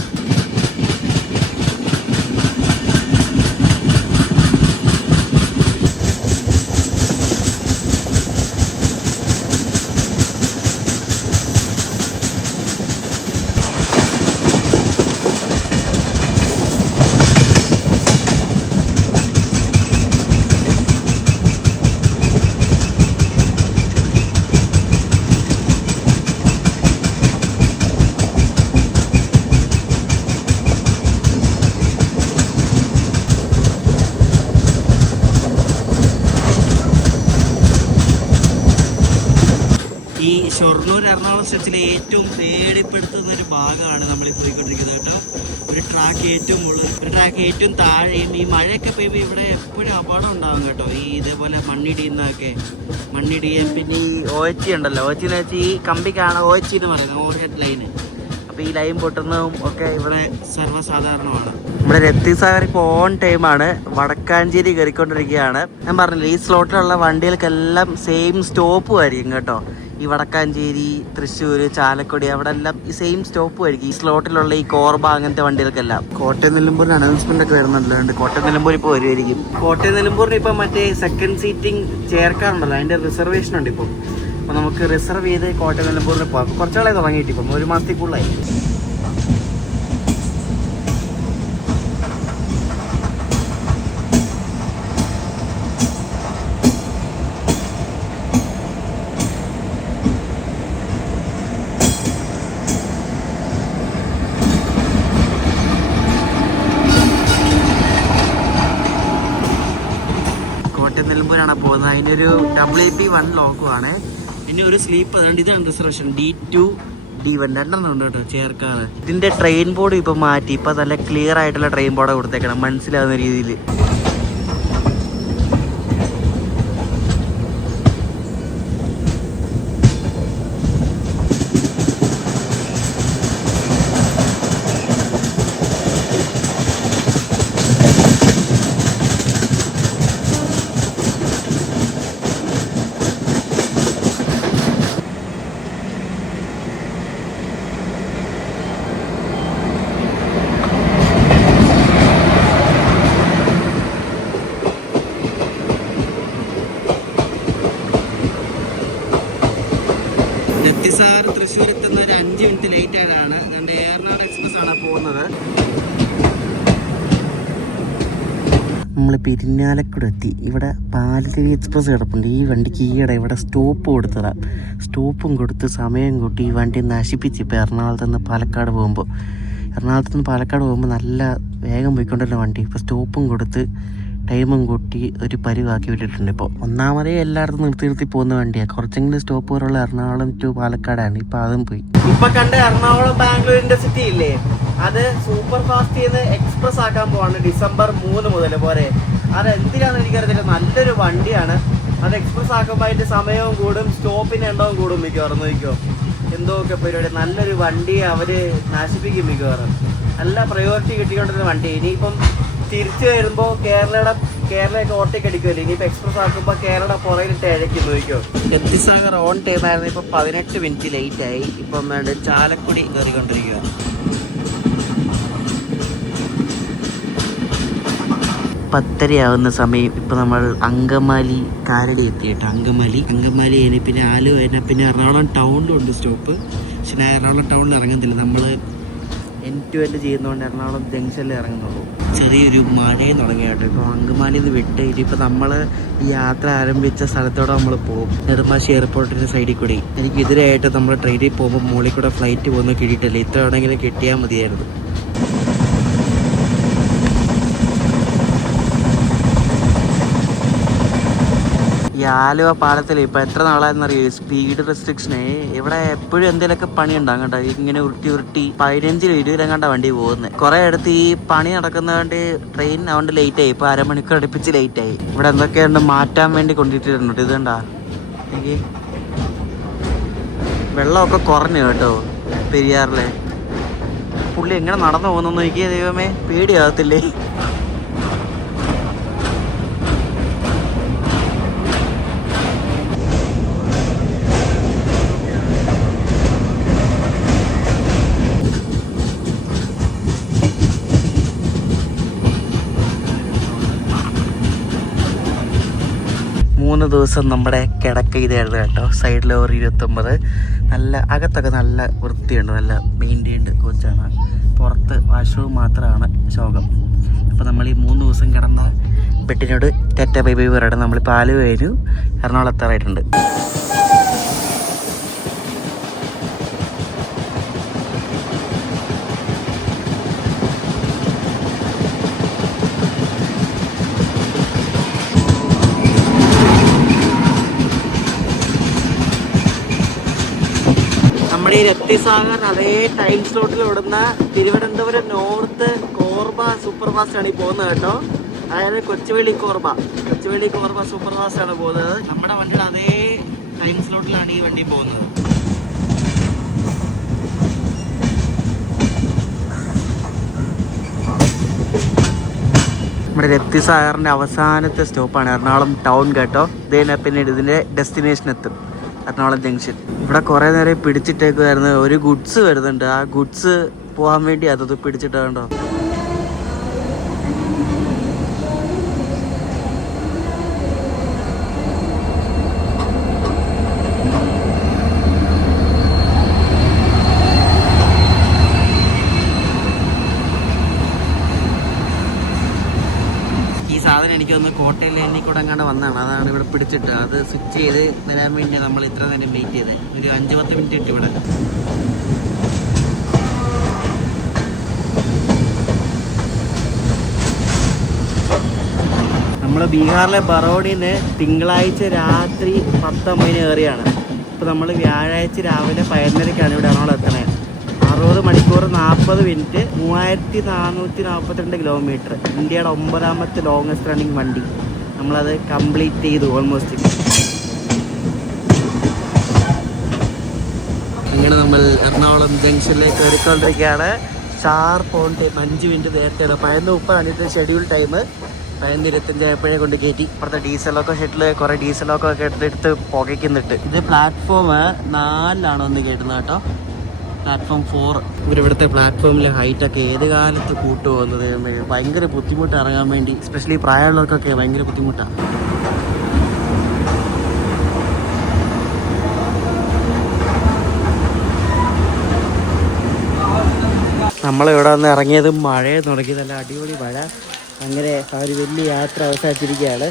ഷൊർണൂർ എറണാകുളം സ്ട്രെച്ചിലെ ഏറ്റവും പേടിപ്പെടുത്തുന്ന ഒരു ഭാഗമാണ് നമ്മൾ പോയിക്കൊണ്ടിരിക്കുന്നത് കേട്ടോ. ഒരു ട്രാക്ക് ഏറ്റവും മുകളിൽ, ഒരു ട്രാക്ക് ഏറ്റവും താഴെയും. ഈ മഴയൊക്കെ പെയ്യുമ്പോൾ ഇവിടെ എപ്പോഴും അപകടം ഉണ്ടാകും കേട്ടോ. ഈ ഇതേപോലെ മണ്ണിടിയുന്നതൊക്കെ, മണ്ണിടിയും. പിന്നെ ഈ OH ഉണ്ടല്ലോ, OH എന്ന് വെച്ചാൽ ഈ കമ്പിക്കാണ് OH എന്ന് പറയുന്നത്, ഓവർ ഹെഡ് ലൈന്. അപ്പോൾ ഈ ലൈൻ പൊട്ടുന്നതും ഒക്കെ ഇവിടെ സർവ്വസാധാരണമാണ്. നമ്മുടെ രക്തിസാഗർ ഇപ്പോൾ ഓൺ ടൈമാണ്. വടക്കാഞ്ചേരി കയറിക്കൊണ്ടിരിക്കുകയാണ്. ഞാൻ പറഞ്ഞില്ല, ഈ സ്ലോട്ടിലുള്ള വണ്ടികൾക്കെല്ലാം സെയിം സ്റ്റോപ്പും ആയിരിക്കും കേട്ടോ. ഈ വടക്കാഞ്ചേരി, തൃശ്ശൂർ, ചാലക്കുടി അവിടെ എല്ലാം ഈ സെയിം സ്റ്റോപ്പും ആയിരിക്കും ഈ സ്ലോട്ടിലുള്ള ഈ കോർബ അങ്ങനത്തെ വണ്ടികൾക്കെല്ലാം. കോട്ടയം നിലമ്പൂരിന് അനൗൺസ്മെന്റ് ഒക്കെ വരുന്നുണ്ട്. കോട്ടയം നിലമ്പൂർ ഇപ്പോൾ വരുമായിരിക്കും. കോട്ടയം നിലമ്പൂരിന് ഇപ്പം മറ്റേ സെക്കൻഡ് സീറ്റിംഗ് ചേർക്കാറുണ്ടല്ലോ, അതിന്റെ റിസർവേഷൻ ഉണ്ട് ഇപ്പോൾ. അപ്പോൾ നമുക്ക് റിസർവ് ചെയ്ത് കോട്ടയം നിലമ്പൂരിൽ പോകാം. കുറച്ചാളെ തുടങ്ങിയിട്ട് ഇപ്പം 1 മാസത്തിൽ കൂടുതലായി. നിലമ്പൂരാണ് പോകുന്നത്. അതിൻ്റെ ഒരു WP1 ലോക്കുമാണ്. പിന്നെ ഒരു സ്ലീപ്പ്, അതുകൊണ്ട് ഇതാണ് റിസർവേഷൻ. D2, D1 രണ്ടെണ്ണം ഉണ്ട് കേട്ടോ ചേർക്കാറ്. ഇതിൻ്റെ ട്രെയിൻ ബോർഡ് ഇപ്പം മാറ്റി. ഇപ്പം നല്ല ക്ലിയർ ആയിട്ടുള്ള ട്രെയിൻ ബോർഡ് കൊടുത്തേക്കണം, മനസ്സിലാവുന്ന രീതിയിൽ. രക്തിസാഗർ തൃശ്ശൂർ എത്തുന്ന ഒരു 5 മിനിറ്റ് ലേറ്റ് ആയതാണ്. അതുകൊണ്ട് എറണാകുളം എക്സ്പ്രസ് ആണ് പോകുന്നത്. നമ്മൾ പെരിഞ്ഞാലക്കുട എത്തി. ഇവിടെ പാലരുവി എക്സ്പ്രസ് കിടപ്പുണ്ട്. ഈ വണ്ടിക്ക് ഈയിടെ ഇവിടെ സ്റ്റോപ്പ് കൊടുത്തതാണ്. സ്റ്റോപ്പും കൊടുത്ത് സമയം കൂട്ടി ഈ വണ്ടി നശിപ്പിച്ച്. ഇപ്പോൾ എറണാകുളത്ത് നിന്ന് പാലക്കാട് പോകുമ്പോൾ നല്ല വേഗം പോയിക്കൊണ്ടിരുന്ന വണ്ടി ഇപ്പോൾ സ്റ്റോപ്പും കൊടുത്ത് ടൈമും കൂട്ടി ഒരു പരിവാക്കി വിട്ടിട്ടുണ്ട്. ഇപ്പോൾ ഒന്നാമതേ എല്ലായിടത്തും നിർത്തി പോകുന്ന വണ്ടിയാണ്. കുറച്ചെങ്കിലും സ്റ്റോപ്പ് പോലുള്ള എറണാകുളം ടു പാലക്കാടാണ്. ഇപ്പം അതും പോയി. ഇപ്പം കണ്ട എറണാകുളം ബാംഗ്ലൂർ ഇന്റർസിറ്റി ഇല്ലേ, അത് സൂപ്പർ ഫാസ്റ്റ് ചെയ്ത് എക്സ്പ്രസ് ആക്കാൻ പോവാണ് ഡിസംബർ 3 മുതൽ. പോരെ, അത് എന്തിനാണെന്ന് എനിക്കറിയത്തില്ല. നല്ലൊരു വണ്ടിയാണ്. അത് എക്സ്പ്രസ് ആക്കുമ്പോൾ അതിൻ്റെ സമയവും കൂടും, സ്റ്റോപ്പിന് എണ്ണവും കൂടും. മിക്കവാറും നോക്കിയോ, എന്തൊക്കെ പരിപാടി. നല്ലൊരു വണ്ടി അവർ നശിപ്പിക്കും മിക്കവാറും. നല്ല പ്രയോറിറ്റി കിട്ടിക്കൊണ്ടിരുന്ന വണ്ടി. ഇനിയിപ്പം തിരിച്ചു വരുമ്പോൾ കേരളയൊക്കെ ഓട്ടയ്ക്ക് അടിക്കുമല്ലോ. ഇനിയിപ്പോൾ എക്സ്പ്രസ് ആക്കുമ്പോൾ കേരള പുറകിലിട്ട് ഇഴയ്ക്കും. നോക്കിയോ, രക്തിസാഗർ ഓൺ ടൈം ആയിരുന്നു. ഇപ്പം 18 മിനിറ്റ് ലേറ്റ് ആയി. ഇപ്പം വേണ്ട ചാലക്കുടി കയറിക്കൊണ്ടിരിക്കുക. പത്തരയാവുന്ന സമയം. ഇപ്പം നമ്മൾ അങ്കമാലി കാരടി എത്തിയിട്ട് അങ്കമാലി കഴിഞ്ഞ് പിന്നെ ആലുവ കഴിഞ്ഞാൽ പിന്നെ എറണാകുളം ടൗണിലുണ്ട് സ്റ്റോപ്പ്. പക്ഷെ ഞാൻ എറണാകുളം ടൗണിൽ ഇറങ്ങുന്നില്ല. നമ്മൾ end to end ചെയ്യുന്നതുകൊണ്ട് എറണാകുളം ജംഗ്ഷനിൽ ഇറങ്ങുന്നുള്ളൂ. ചെറിയൊരു മഴയും തുടങ്ങി കേട്ടോ. ഇപ്പോൾ അങ്കമാലിയിൽ നിന്ന് വിട്ട് ഇനിയിപ്പോൾ നമ്മൾ ഈ യാത്ര ആരംഭിച്ച സ്ഥലത്തോടെ നമ്മൾ പോകും. നെടുമ്പാശ്ശേരി എയർപോർട്ടിൻ്റെ സൈഡിൽ കൂടി. എനിക്ക് ഇതിനായിട്ട് നമ്മൾ ട്രെയിനിൽ പോകുമ്പോൾ മുകളിൽ കൂടെ ഫ്ലൈറ്റ് പോകുന്ന കിട്ടിയിട്ടില്ല. ഇത്ര എവിടെയെങ്കിലും കിട്ടിയാൽ മതിയായിരുന്നു. ഈ ആലുവ പാലത്തിൽ ഇപ്പോൾ എത്ര നാളായെന്നറിയോ സ്പീഡ് റെസ്ട്രിക്ഷന്. ഇവിടെ എപ്പോഴും എന്തെങ്കിലുമൊക്കെ പണി ഉണ്ടാകും കേട്ടോ. ഇങ്ങനെ ഉരുട്ടി 15-20 കണ്ട വണ്ടി പോകുന്നത്. കുറെ അടുത്ത് ഈ പണി നടക്കുന്നതുകൊണ്ട് ട്രെയിൻ അതുകൊണ്ട് ലേറ്റ് ആയി. ഇപ്പോൾ അരമണിക്കൂർ അടുപ്പിച്ച് ലേറ്റ് ആയി. ഇവിടെ എന്തൊക്കെയുണ്ട് മാറ്റാൻ വേണ്ടി കൊണ്ടിട്ടിട്ടുണ്ട്. ഇതുണ്ടാ, എനിക്ക് വെള്ളമൊക്കെ കുറഞ്ഞു കേട്ടോ പെരിയാറിലെ. പുള്ളി എങ്ങനെ നടന്നു പോകുന്നു നോക്കിയ ദൈവമേ, പേടിയാകത്തില്ലേ? 3 ദിവസം നമ്മുടെ കിടക്ക ഇതായിരുന്നു കേട്ടോ. സൈഡിൽ ഒരു 29. നല്ല അകത്തൊക്കെ നല്ല വൃത്തിയുണ്ട്, നല്ല മെയിൻറ്റെയിൻഡ് കോച്ചാണ്. പുറത്ത് വാഷ്റൂം മാത്രമാണ് ശോകം. അപ്പോൾ നമ്മൾ ഈ 3 ദിവസം കിടന്ന ബെഡിനോട് ടെറ്റ ബൈ ബൈ പറയണം. നമ്മളിപ്പോൾ ആലുവ കഴിഞ്ഞു, എറണാകുളം എത്താറായിട്ടുണ്ട്. നമ്മുടെ ഈ രക്തിസാഗർ അതേ ടൈം സ്ലോട്ടിൽ ഓടുന്ന Thiruvananthapuram north Korba super fast ആണ് ഈ പോകുന്നത് കേട്ടോ. അതായത് കൊച്ചുവേളി കോർബ സൂപ്പർ ഫാസ്റ്റ് ആണ് പോകുന്നത്. നമ്മുടെ വണ്ടിയുടെ അതേ ടൈം സ്ലോട്ടിലാണ് ഈ വണ്ടി പോകുന്നത്. നമ്മുടെ രക്തിസാഗറിൻ്റെ അവസാനത്തെ സ്റ്റോപ്പാണ് എറണാകുളം ടൗൺ കേട്ടോ. ഇത് പിന്നീട് ഇതിൻ്റെ ഡെസ്റ്റിനേഷൻ എത്തും, എറണാകുളം ജംഗ്ഷൻ. ഇവിടെ കുറേ നേരം പിടിച്ചിട്ടേക്കുമായിരുന്നു. ഒരു ഗുഡ്സ് വരുന്നുണ്ട്, ആ ഗുഡ്സ് പോകാൻ വേണ്ടി അതത് പിടിച്ചിട്ട് കണ്ടോ. സാധനം എനിക്കൊന്ന് കോട്ടയം ലൈനിൽ കൂടെ അങ്ങാണ്ട് വന്നതാണ്. അതാണ് ഇവിടെ പിടിച്ചിട്ട് അത് സ്വിച്ച് ചെയ്ത് വരാൻ വേണ്ടി നമ്മൾ ഇത്ര നേരം വെയിറ്റ് ചെയ്ത്. ഒരു 5-10 മിനിറ്റ് ഇട്ട് ഇവിടെ. നമ്മൾ ബീഹാറിലെ ബറോണിന്ന് തിങ്കളാഴ്ച രാത്രി 10:50 കയറിയാണ്. ഇപ്പോൾ നമ്മൾ വ്യാഴാഴ്ച രാവിലെ 11:30 ഇവിടെ എറണാകുളം എത്തണേ. 60 മണിക്കൂർ 40 മിനിറ്റ് 3442 കിലോമീറ്റർ. ഇന്ത്യയുടെ 9ാമത്തെ ലോങ്ങസ്റ്റ് റണ്ണിങ് വണ്ടി. നമ്മളത് കംപ്ലീറ്റ് ചെയ്തു ഓൾമോസ്റ്റ്. അങ്ങനെ നമ്മൾ എറണാകുളം ജംഗ്ഷനിലേക്ക് കയറിക്കൊണ്ടിരിക്കുകയാണ്. ഷാർപ്പ് ഓൺ ടൈം 5 മിനിറ്റ് നേരത്തെയാണ്. 11:30 ഇത് ഷെഡ്യൂൾ ടൈം. 11:25 ആയപ്പോഴേ കൊണ്ട് കയറ്റി. ഇപ്പുറത്തെ ഡീസലൊക്കെ ഷെഡിൽ കുറേ ഡീസലൊക്കെ ഒക്കെ എടുത്ത് പുകയ്ക്കുന്നിട്ട്. ഇത് പ്ലാറ്റ്ഫോം 4 ഒന്ന് കേട്ടുന്നത് കേട്ടോ. പ്ലാറ്റ്ഫോം 4. ഇവിടുത്തെ പ്ലാറ്റ്ഫോമിലെ ഹൈറ്റൊക്കെ ഏത് കാലത്ത് കൂട്ടുപോകുന്നത് ഭയങ്കര ബുദ്ധിമുട്ട് ഇറങ്ങാൻ വേണ്ടി. എസ്പെഷ്യലി പ്രായമുള്ളവർക്കൊക്കെ ഭയങ്കര ബുദ്ധിമുട്ടാണ്. നമ്മളിവിടെ വന്ന് ഇറങ്ങിയത് മഴയെ തുടങ്ങി. നല്ല അടിപൊളി മഴ. അങ്ങനെ ആ ഒരു വലിയ യാത്ര അവസാനിച്ചിരിക്കുകയാണ്.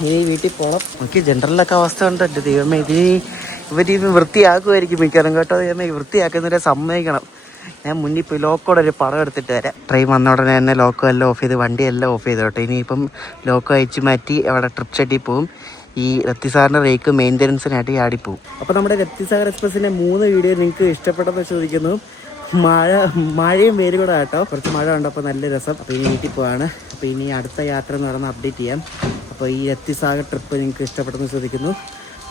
ഇനി വീട്ടിൽ പോകണം. നമുക്ക് ജനറലിലൊക്കെ അവസ്ഥ ഉണ്ട്. ദൈവമേ, ഇവർ വൃത്തിയാക്കുമായിരിക്കും മിക്കവാറും കേട്ടോ. ദൈവമേ, വൃത്തിയാക്കുന്നവരെ സമ്മതിക്കണം. ഞാൻ മുന്നിൽ പോയി ലോക്കോടെ ഒരു പടം എടുത്തിട്ട് വരാം. ട്രെയിൻ വന്ന ഉടനെ തന്നെ ലോക്കോ എല്ലാം ഓഫ് ചെയ്ത് വണ്ടിയെല്ലാം ഓഫ് ചെയ്തു കേട്ടോ. ഇനിയിപ്പം ലോക്കോ അയച്ചു മാറ്റി അവിടെ ട്രിപ്പ് ഷെഡിൽ പോവും. ഈ രക്തിസാഗറിൻ്റെ റേക്ക് മെയിൻ്റനൻസിനായിട്ട് ആടിപ്പോവും. അപ്പോൾ നമ്മുടെ രക്തിസാഗർ എക്സ്പ്രസിൻ്റെ 3 വീഡിയോ നിങ്ങൾക്ക് ഇഷ്ടപ്പെട്ടെന്ന് ചോദിക്കുന്നു. മഴയും വെയിലും കൂടെ കേട്ടോ. കുറച്ച് മഴ ഉണ്ട്, അപ്പോൾ നല്ല രസം. അപ്പോൾ ഇനി വീട്ടിൽ പോവാണ്. അപ്പോൾ ഇനി അടുത്ത യാത്ര എന്ന് പറയുന്നത് അപ്ഡേറ്റ് ചെയ്യാം. അപ്പോൾ ഈ രക്തിസാഗർ ട്രിപ്പ് നിങ്ങൾക്ക് ഇഷ്ടപ്പെട്ടെന്ന് ചോദിക്കുന്നു.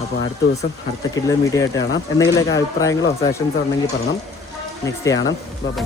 അപ്പോൾ അടുത്ത ദിവസം അടുത്ത കിഡിലും വീഡിയോ ആയിട്ട് കാണാം. എന്തെങ്കിലുമൊക്കെ അഭിപ്രായങ്ങളോ സജഷൻസോ ഉണ്ടെങ്കിൽ പറയണം. നെക്സ്റ്റ് കാണാം. ബൈ.